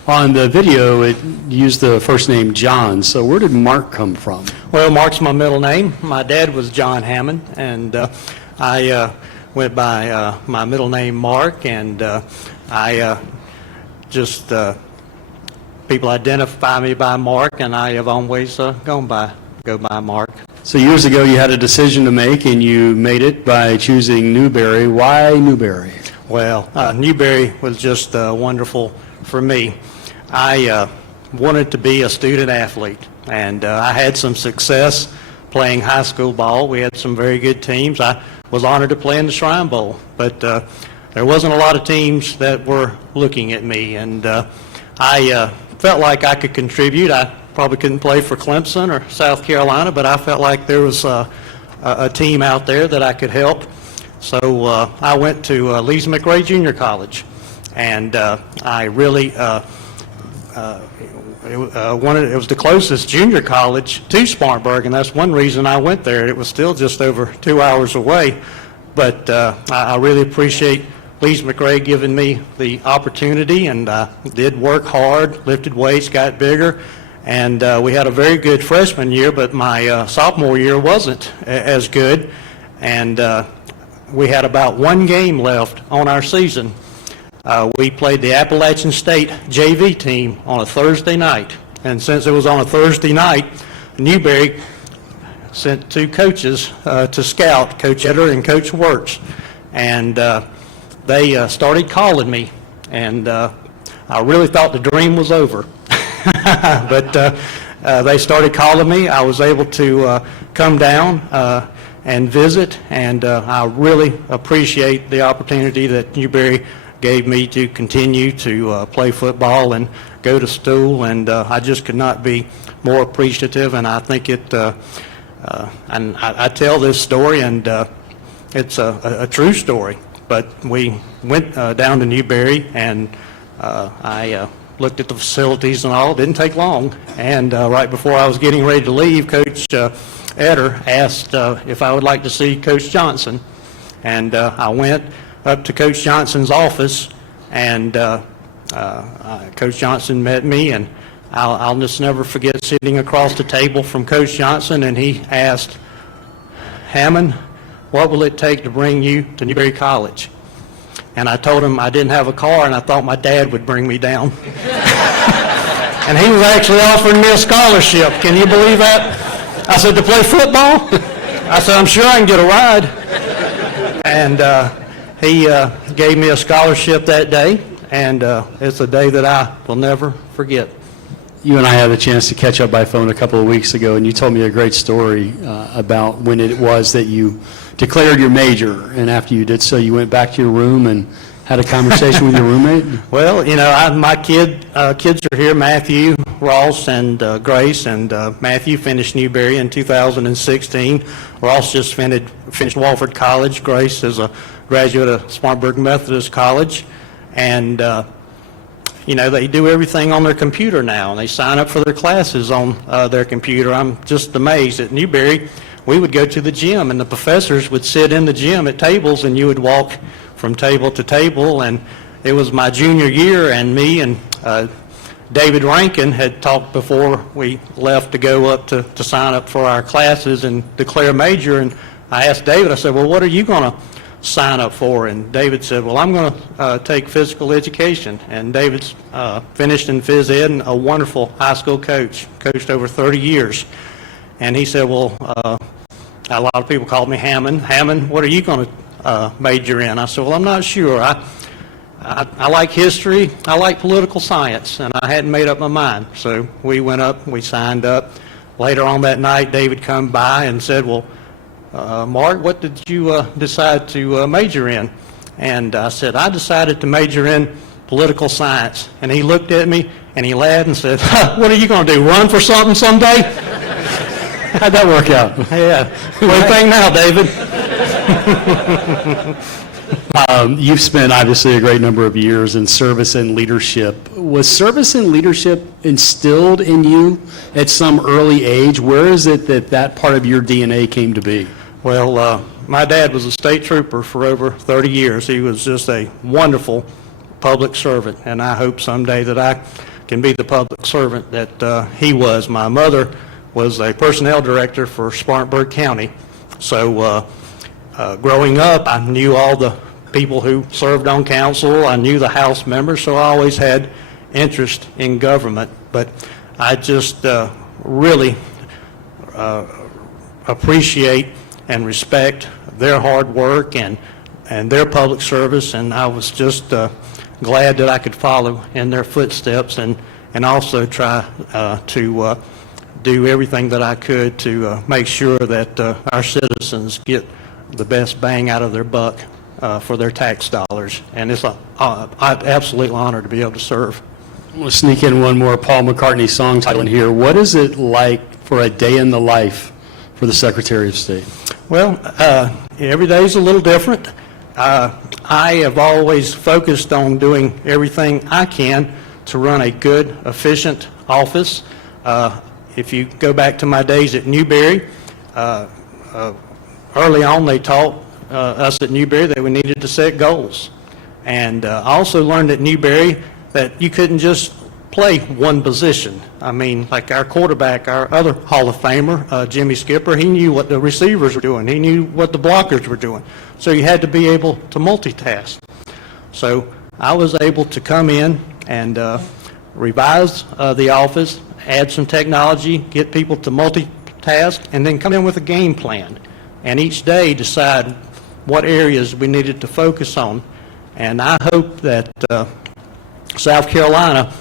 On the video, it used the first name John, so where did Mark come from? Well, Mark's my middle name. My dad was John Hammond, and I went by my middle name Mark, and I just, people identify me by Mark, and I have always go by Mark. So years ago, you had a decision to make, and you made it by choosing Newberry. Why Newberry? Well, Newberry was just wonderful for me. I wanted to be a student athlete, and I had some success playing high school ball. We had some very good teams. I was honored to play in the Shrine Bowl, but there wasn't a lot of teams that were looking at me, and I felt like I could contribute. I probably couldn't play for Clemson or South Carolina, but I felt like there was a team out there that I could help. So I went to Lees McRae Junior College, and I really it was the closest junior college to Spartanburg, and that's one reason I went there. It was still just over 2 hours away, but I really appreciate Lees McRae giving me the opportunity, and did work hard, lifted weights, got bigger, and we had a very good freshman year, but my sophomore year wasn't as good, and we had about one game left on our season. We played the Appalachian State JV team on a Thursday night, and since it was on a Thursday night, Newberry sent two coaches to scout, Coach Etter and Coach Wirtz, and they started calling me, and I really thought the dream was over. But they started calling me. I was able to come down and visit, and I really appreciate the opportunity that Newberry gave me to continue to play football and go to school, and I just could not be more appreciative, and I think it, and I tell this story, and it's a true story, but we went down to Newberry, and I looked at the facilities and all. It didn't take long, and right before I was getting ready to leave, Coach Etter asked if I would like to see Coach Johnson, and I went up to Coach Johnson's office, and Coach Johnson met me, and I'll just never forget sitting across the table from Coach Johnson, and he asked, "Hammond, what will it take to bring you to Newberry College?" And I told him I didn't have a car, and I thought my dad would bring me down. And he was actually offering me a scholarship. Can you believe that? I said, "To play football?" I said, "I'm sure I can get a ride." And he gave me a scholarship that day, and it's a day that I will never forget. You and I had a chance to catch up by phone a couple of weeks ago, and you told me a great story about when it was that you declared your major, and after you did so, you went back to your room and had a conversation with your roommate? Well, you know, my kids are here, Matthew, Ross, and Grace, and Matthew finished Newberry in 2016. Ross just finished Walford College. Grace is a graduate of Spartanburg Methodist College, and you know, they do everything on their computer now, and they sign up for their classes on their computer. I'm just amazed. At Newberry, we would go to the gym, and the professors would sit in the gym at tables, and you would walk from table to table. And it was my junior year, and me and David Rankin had talked before we left to go up to sign up for our classes and declare major. And I asked David, I said, "Well, what are you going to sign up for?" And David said, "Well, I'm going to take physical education." And David's finished in phys ed and a wonderful high school coach, coached over 30 years. And he said, "Well, a lot of people called me Hammond. Hammond, what are you going to major in?" I said, "Well, I'm not sure. I like history, I like political science," and I hadn't made up my mind. So we went up, we signed up. Later on that night, David come by and said, "Well, Mark, what did you decide to major in?" And I said, "I decided to major in political science." And he looked at me and he laughed and said, "What are you going to do, run for something someday?" How'd that work out? Yeah. What do you think now, David? You've spent obviously a great number of years in service and leadership. Was service and leadership instilled in you at some early age? Where is it that part of your DNA came to be? Well, my dad was a state trooper for over 30 years. He was just a wonderful public servant, and I hope someday that I can be the public servant that he was. My mother was a personnel director for Spartanburg County. So growing up, I knew all the people who served on council. I knew the House members, so I always had interest in government. But I just really appreciate and respect their hard work and their public service, and I was just glad that I could follow in their footsteps and also try to do everything that I could to make sure that our citizens get the best bang out of their buck for their tax dollars. And it's an absolute honor to be able to serve. I'm going to sneak in one more Paul McCartney song title in here. What is it like for a day in the life for the Secretary of State? Well, every day is a little different. I have always focused on doing everything I can to run a good, efficient office. If you go back to my days at Newberry, early on they taught us at Newberry that we needed to set goals. And I also learned at Newberry that you couldn't just play one position. I mean, like our quarterback, our other Hall of Famer, Jimmy Skipper, he knew what the receivers were doing. He knew what the blockers were doing. So you had to be able to multitask. So I was able to come in and revise the office, add some technology, get people to multitask, and then come in with a game plan. And each day decide what areas we needed to focus on. And I hope that South Carolina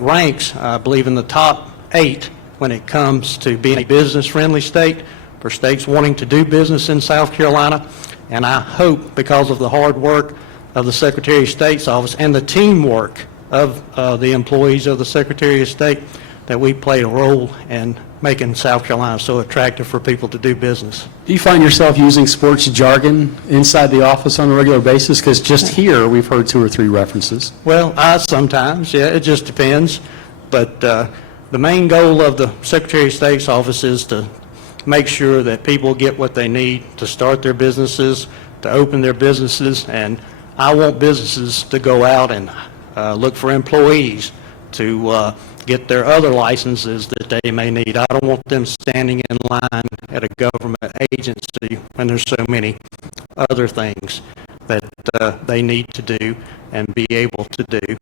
ranks, I believe, in the top 8 when it comes to being a business-friendly state, for states wanting to do business in South Carolina. And I hope, because of the hard work of the Secretary of State's office and the teamwork of the employees of the Secretary of State, that we played a role in making South Carolina so attractive for people to do business. Do you find yourself using sports jargon inside the office on a regular basis? Because just here, we've heard 2 or 3 references. Well, sometimes, yeah, it just depends. But the main goal of the Secretary of State's office is to make sure that people get what they need to start their businesses, to open their businesses, and I want businesses to go out and look for employees to get their other licenses that they may need. I don't want them standing in line at a government agency when there's so many other things that they need to do and be able to do.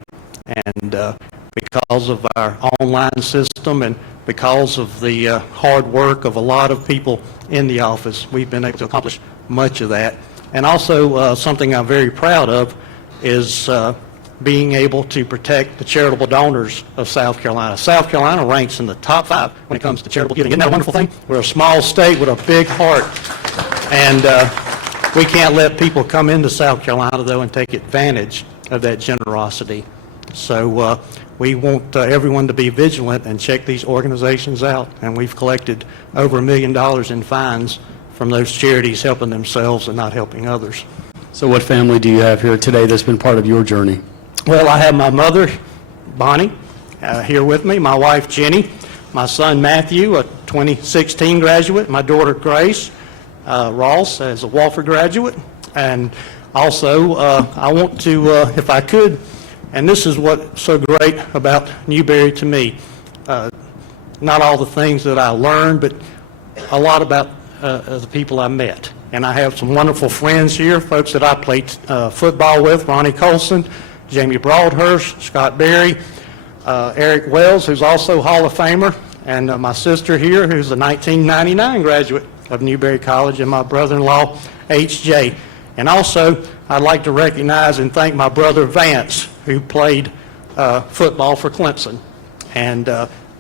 And because of our online system and because of the hard work of a lot of people in the office, we've been able to accomplish much of that. And also something I'm very proud of is being able to protect the charitable donors of South Carolina. South Carolina ranks in the top 5 when it comes to charitable giving. Isn't that a wonderful thing? We're a small state with a big heart. And we can't let people come into South Carolina, though, and take advantage of that generosity. So we want everyone to be vigilant and check these organizations out. And we've collected over $1 million in fines from those charities helping themselves and not helping others. So what family do you have here today that's been part of your journey? Well, I have my mother, Bonnie, here with me, my wife, Jenny, my son, Matthew, a 2016 graduate, my daughter, Grace, Ross, as a Wofford graduate, and also I want to, if I could, and this is what's so great about Newberry to me, not all the things that I learned, but a lot about the people I met. And I have some wonderful friends here, folks that I played football with, Ronnie Colson, Jamie Broadhurst, Scott Berry, Eric Wells, who's also Hall of Famer, and my sister here, who's a 1999 graduate of Newberry College, and my brother-in-law, H.J. And also, I'd like to recognize and thank my brother Vance, who played football for Clemson. And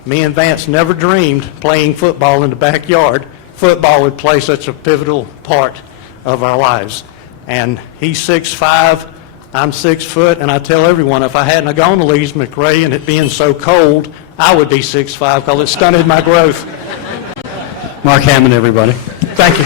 me and Vance never dreamed playing football in the backyard. Football would play such a pivotal part of our lives. And he's 6'5", I'm 6 foot, and I tell everyone, if I hadn't have gone to Lees McRae and it being so cold, I would be 6'5", because it stunted my growth. Mark Hammond, everybody. Thank you.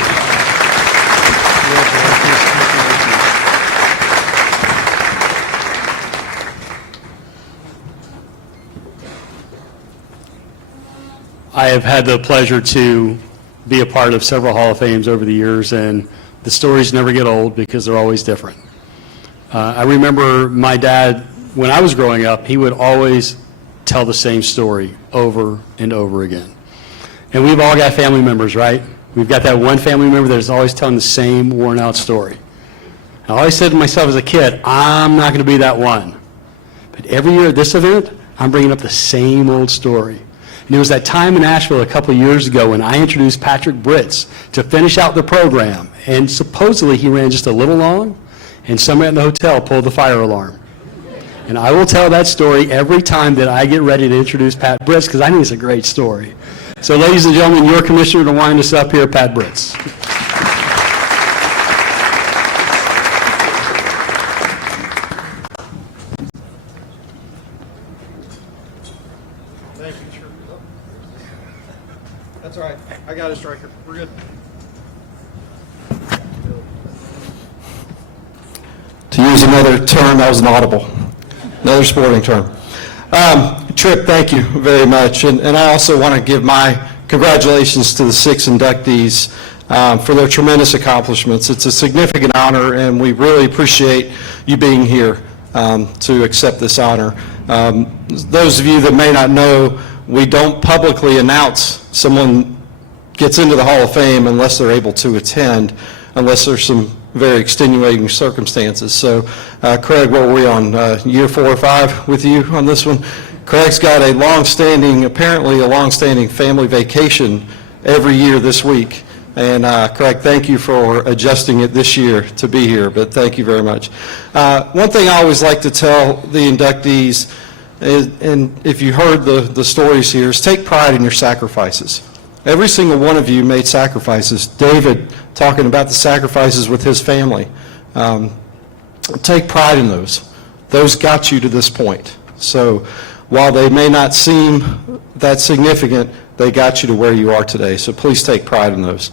I have had the pleasure to be a part of several Hall of Fames over the years, and the stories never get old because they're always different. I remember my dad, when I was growing up, he would always tell the same story over and over again. And we've all got family members, right? We've got that one family member that's always telling the same worn-out story. I always said to myself as a kid, I'm not going to be that one. But every year at this event, I'm bringing up the same old story. And it was that time in Asheville a couple of years ago when I introduced Patrick Britz to finish out the program. And supposedly he ran just a little long, and somebody in the hotel pulled the fire alarm. And I will tell that story every time that I get ready to introduce Pat Britz, because I think it's a great story. So ladies and gentlemen, your commissioner to wind us up here, Pat Britz. Thank you, Chair. That's all right. I got it, Striker. We're good. To use another term, that was an audible. Another sporting term. Tripp, thank you very much. And I also want to give my congratulations to the 6 inductees for their tremendous accomplishments. It's a significant honor, and we really appreciate you being here to accept this honor. Those of you that may not know, we don't publicly announce someone gets into the Hall of Fame unless they're able to attend, unless there's some very extenuating circumstances. So, Craig, what were we on, year 4 or 5 with you on this one? Craig's got apparently a long-standing family vacation every year this week. And Craig, thank you for adjusting it this year to be here, but thank you very much. One thing I always like to tell the inductees, and if you heard the stories here, is take pride in your sacrifices. Every single one of you made sacrifices. David talking about the sacrifices with his family. Take pride in those. Those got you to this point. So while they may not seem that significant, they got you to where you are today. So please take pride in those.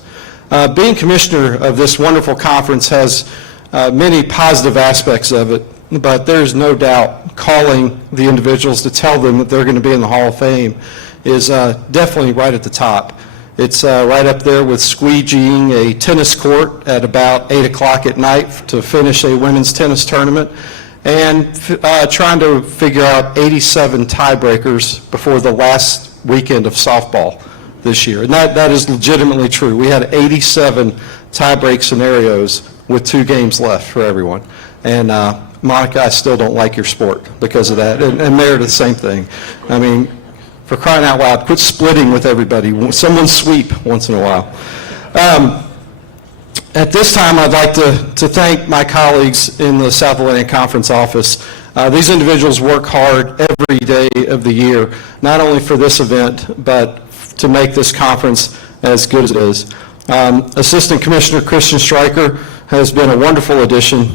Being commissioner of this wonderful conference has many positive aspects of it, but there's no doubt calling the individuals to tell them that they're going to be in the Hall of Fame is definitely right at the top. It's right up there with squeegeeing a tennis court at about 8 o'clock at night to finish a women's tennis tournament, and trying to figure out 87 tiebreakers before the last weekend of softball this year. And that is legitimately true. We had 87 tie-break scenarios with 2 games left for everyone. And Monica, I still don't like your sport because of that. And Meredith, same thing. I mean, for crying out loud, quit splitting with everybody. Someone sweep once in a while. At this time, I'd like to thank my colleagues in the South Atlantic Conference office. These individuals work hard every day of the year, not only for this event, but to make this conference as good as it is. Assistant Commissioner Christian Stryker has been a wonderful addition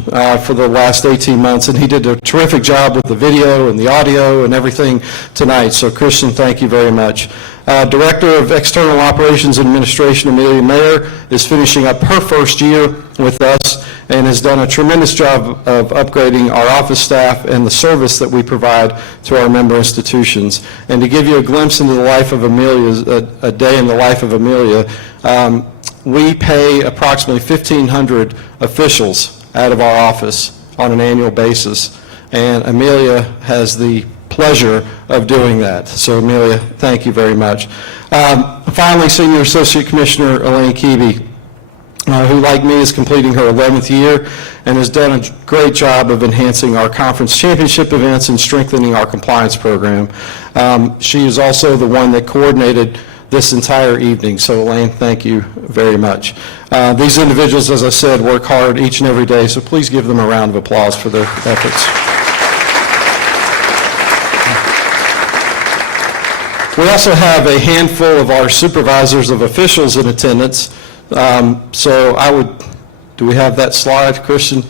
for the last 18 months, and he did a terrific job with the video and the audio and everything tonight. So Christian, thank you very much. Director of External Operations and Administration, Amelia Mayer, is finishing up her first year with us and has done a tremendous job of upgrading our office staff and the service that we provide to our member institutions. And to give you a glimpse into the life of Amelia, a day in the life of Amelia, we pay approximately 1,500 officials out of our office on an annual basis, and Amelia has the pleasure of doing that. So Amelia, thank you very much. Finally, Senior Associate Commissioner Elaine Keeby, who like me is completing her 11th year and has done a great job of enhancing our conference championship events and strengthening our compliance program. She is also the one that coordinated this entire evening. So Elaine, thank you very much. These individuals, as I said, work hard each and every day, so please give them a round of applause for their efforts. We also have a handful of our supervisors of officials in attendance. So do we have that slide, Christian?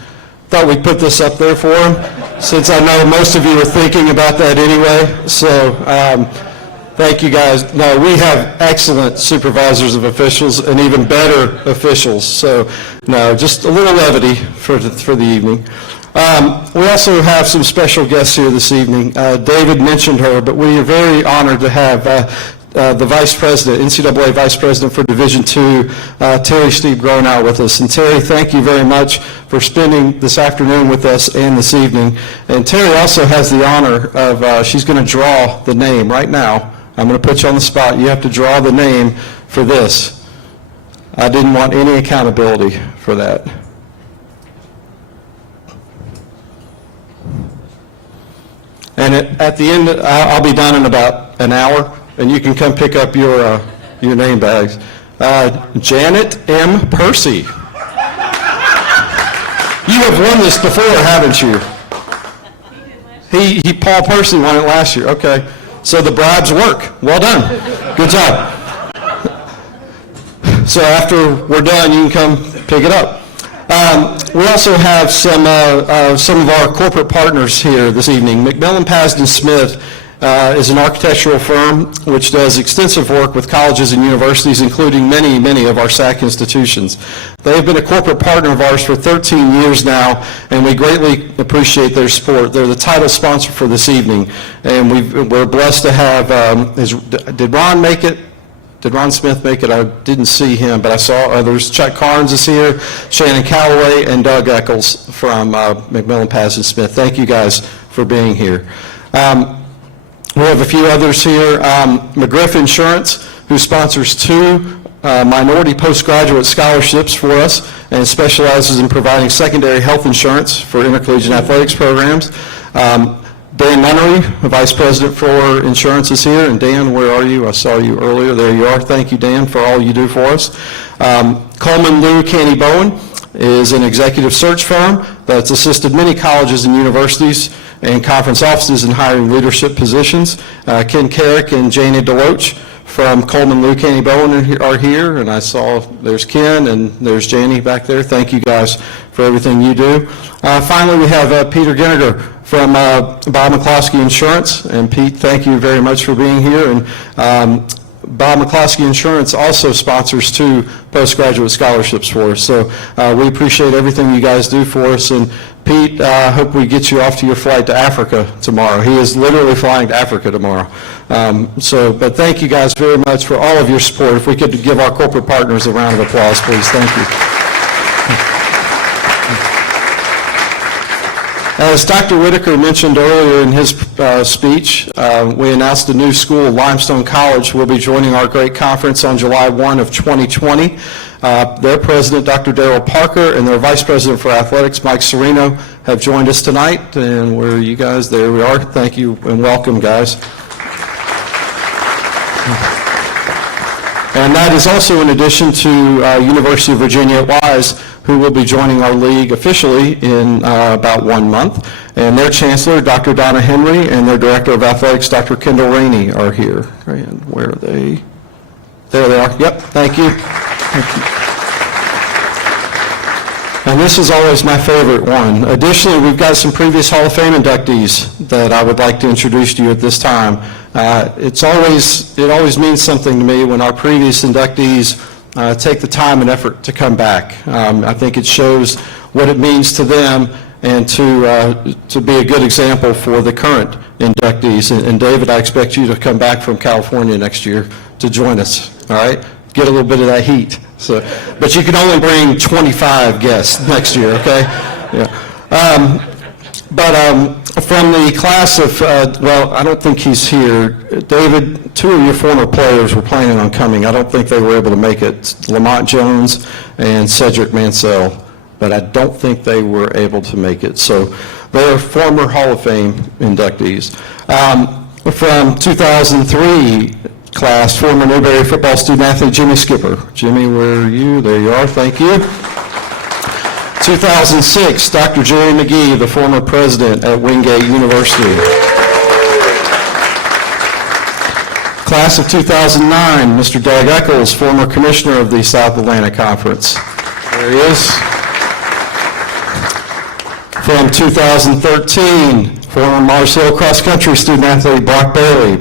Thought we'd put this up there for them, since I know most of you are thinking about that anyway. So thank you guys. No, we have excellent supervisors of officials and even better officials. So no, just a little levity for the evening. We also have some special guests here this evening. David mentioned her, but we are very honored to have the Vice President, NCAA Vice President for Division II, Terry Steve Gronow with us. And Terry, thank you very much for spending this afternoon with us and this evening. And Terry also has the honor of, she's going to draw the name right now. I'm going to put you on the spot. You have to draw the name for this. I didn't want any accountability for that. And at the end, I'll be done in about an hour, and you can come pick up your name bags. Janet M. Percy. You have won this before, haven't you? Paul Percy won it last year. Okay. So the bribes work. Well done. Good job. So after we're done, you can come pick it up. We also have some of our corporate partners here this evening. McMillan Pasden Smith is an architectural firm which does extensive work with colleges and universities, including many of our SAC institutions. They've been a corporate partner of ours for 13 years now, and we greatly appreciate their support. They're the title sponsor for this evening, and we're blessed to have, did Ron make it? Did Ron Smith make it? I didn't see him, but I saw others. Chuck Carnes is here, Shannon Calloway, and Doug Eccles from McMillan Pasden Smith. Thank you guys for being here. We have a few others here. McGriff Insurance, who sponsors 2 minority postgraduate scholarships for us and specializes in providing secondary health insurance for intercollegiate athletics programs. Dan Nunnery, Vice President for Insurance, is here. And Dan, where are you? I saw you earlier. There you are. Thank you, Dan, for all you do for us. Coleman Liu Caney Bowen is an executive search firm that's assisted many colleges and universities and conference offices in hiring leadership positions. Ken Carrick and Janie DeLoach from Coleman Liu Caney Bowen are here, and I saw there's Ken and there's Janie back there. Thank you guys for everything you do. Finally, we have Peter Ginniger from Bob McCloskey Insurance. And Pete, thank you very much for being here. And Bob McCloskey Insurance also sponsors 2 postgraduate scholarships for us. So we appreciate everything you guys do for us. And Pete, I hope we get you off to your flight to Africa tomorrow. He is literally flying to Africa tomorrow. But thank you guys very much for all of your support. If we could give our corporate partners a round of applause, please. Thank you. As Dr. Whitaker mentioned earlier in his speech, we announced a new school, Limestone College, will be joining our great conference on July 1 of 2020. Their president, Dr. Darrell Parker, and their vice president for athletics, Mike Serino, have joined us tonight. And where are you guys? There we are. Thank you and welcome, guys. And that is also in addition to University of Virginia at Wise, who will be joining our league officially in about 1 month. And their chancellor, Dr. Donna Henry, and their director of athletics, Dr. Kendall Rainey, are here. And where are they? There they are. Yep, thank you. Thank you. And this is always my favorite one. Additionally, we've got some previous Hall of Fame inductees that I would like to introduce to you at this time. It always means something to me when our previous inductees take the time and effort to come back. I think it shows what it means to them and to be a good example for the current inductees. And David, I expect you to come back from California next year to join us, all right? Get a little bit of that heat. But you can only bring 25 guests next year, okay? Yeah. From the class of, well, I don't think he's here. David, 2 of your former players were planning on coming. I don't think they were able to make it. Lamont Jones and Cedric Mansell, but I don't think they were able to make it. So they're former Hall of Fame inductees. From 2003 class, former Newberry football student athlete Jimmy Skipper. Jimmy, where are you? There you are. Thank you. 2006, Dr. Jerry McGee, the former president at Wingate University. Class of 2009, Mr. Doug Eccles, former commissioner of the South Atlantic Conference. There he is. From 2013, former Mars Hill cross-country student athlete Brock Bailey.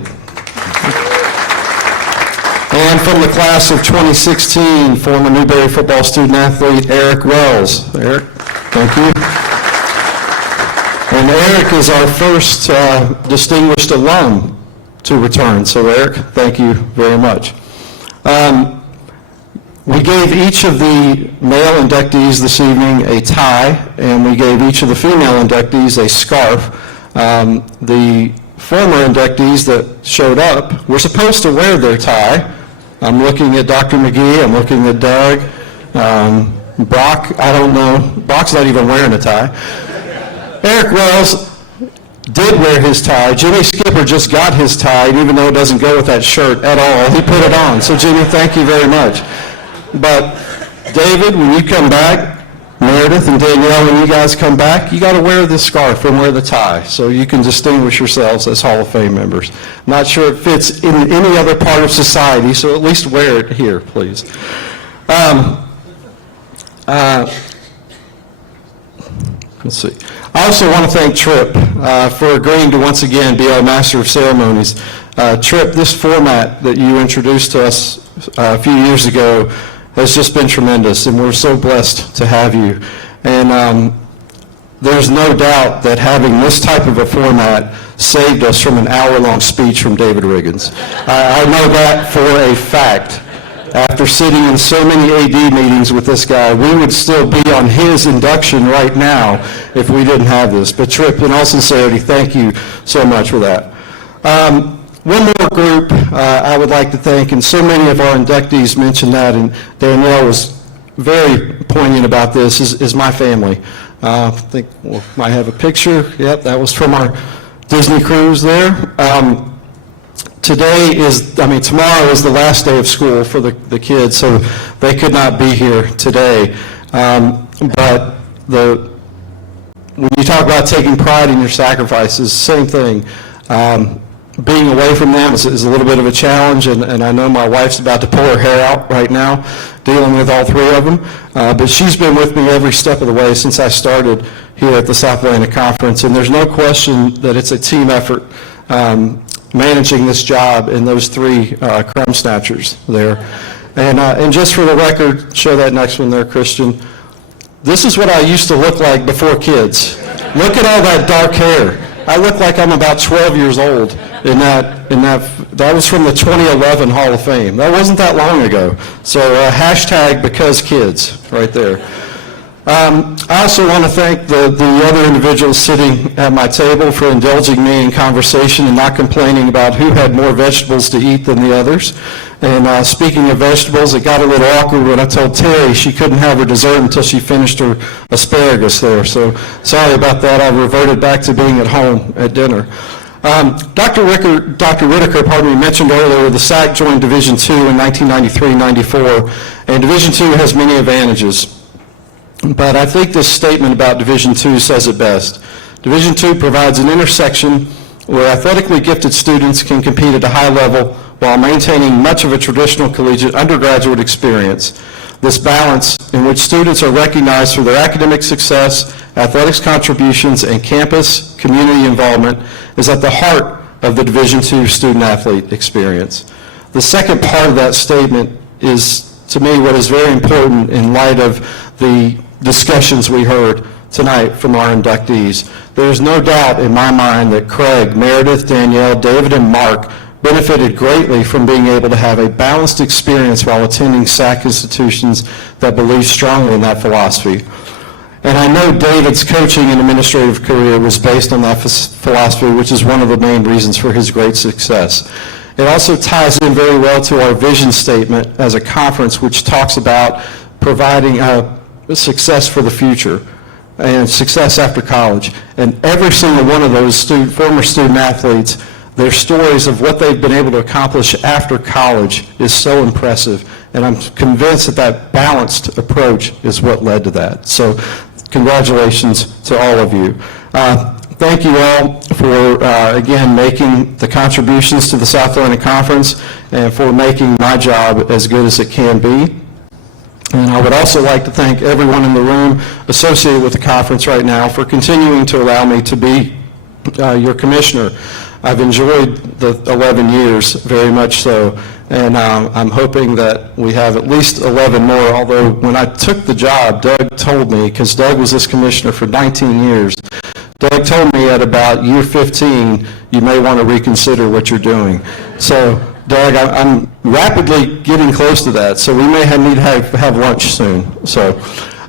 And from the class of 2016, former Newberry football student athlete Eric Wells. Eric, thank you. And Eric is our first distinguished alum to return. So Eric, thank you very much. We gave each of the male inductees this evening a tie, and we gave each of the female inductees a scarf. The former inductees that showed up were supposed to wear their tie. I'm looking at Dr. McGee, I'm looking at Doug, Brock, I don't know, Brock's not even wearing a tie. Eric Wells did wear his tie. Jimmy Skipper just got his tie, and even though it doesn't go with that shirt at all, he put it on. So Jimmy, thank you very much. But David, when you come back, Meredith and Danyel, when you guys come back, you got to wear the scarf and wear the tie so you can distinguish yourselves as Hall of Fame members. Not sure it fits in any other part of society, so at least wear it here, please. Let's see. I also want to thank Tripp for agreeing to once again be our Master of Ceremonies. Tripp, this format that you introduced to us a few years ago has just been tremendous, and we're so blessed to have you. And there's no doubt that having this type of a format saved us from an hour-long speech from David Riggins. I know that for a fact. After sitting in so many AD meetings with this guy, we would still be on his induction right now if we didn't have this. But Tripp, in all sincerity, thank you so much for that. One more group I would like to thank, and so many of our inductees mentioned that, and Danyel was very poignant about this, is my family. I think we might have a picture. Yep, that was from our Disney cruise there. Tomorrow is the last day of school for the kids, so they could not be here today. But when you talk about taking pride in your sacrifices, same thing. Being away from them is a little bit of a challenge, and I know my wife's about to pull her hair out right now, dealing with all three of them. But she's been with me every step of the way since I started here at the South Atlantic Conference, and there's no question that it's a team effort managing this job and those three crumb snatchers there. And just for the record, show that next one there, Christian. This is what I used to look like before kids. Look at all that dark hair. I look like I'm about 12 years old in that was from the 2011 Hall of Fame. That wasn't that long ago. So hashtag because kids right there. I also want to thank the other individuals sitting at my table for indulging me in conversation and not complaining about who had more vegetables to eat than the others. And speaking of vegetables, it got a little awkward when I told Terry she couldn't have her dessert until she finished her asparagus there. So sorry about that. I reverted back to being at home at dinner. Dr. Whitaker, mentioned earlier the SAC joined Division II in 1993-94, and Division II has many advantages. But I think this statement about Division II says it best. Division II provides an intersection where athletically gifted students can compete at a high level while maintaining much of a traditional collegiate undergraduate experience. This balance, in which students are recognized for their academic success, athletics contributions, and campus community involvement, is at the heart of the Division II student-athlete experience. The second part of that statement is, to me, what is very important in light of the discussions we heard tonight from our inductees. There is no doubt in my mind that Craig, Meredith, Danyel, David, and Mark benefited greatly from being able to have a balanced experience while attending SAC institutions that believe strongly in that philosophy. And I know David's coaching and administrative career was based on that philosophy, which is one of the main reasons for his great success. It also ties in very well to our vision statement as a conference, which talks about providing success for the future and success after college. And every single one of those former student athletes, their stories of what they've been able to accomplish after college is so impressive. And I'm convinced that balanced approach is what led to that. So congratulations to all of you. Thank you all for, again, making the contributions to the South Atlantic Conference and for making my job as good as it can be. And I would also like to thank everyone in the room associated with the conference right now for continuing to allow me to be your commissioner. I've enjoyed the 11 years, very much so, and I'm hoping that we have at least 11 more, although when I took the job, Doug told me, because Doug was this commissioner for 19 years, Doug told me at about year 15, you may want to reconsider what you're doing. So, Doug, I'm rapidly getting close to that, so we may need to have lunch soon. So,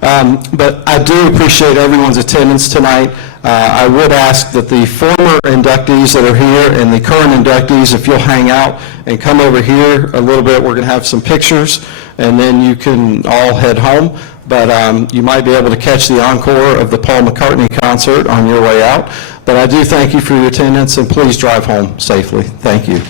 but I do appreciate everyone's attendance tonight. I would ask that the former inductees that are here and the current inductees, if you'll hang out and come over here a little bit, we're going to have some pictures, and then you can all head home. But you might be able to catch the encore of the Paul McCartney concert on your way out. But I do thank you for your attendance, and please drive home safely. Thank you.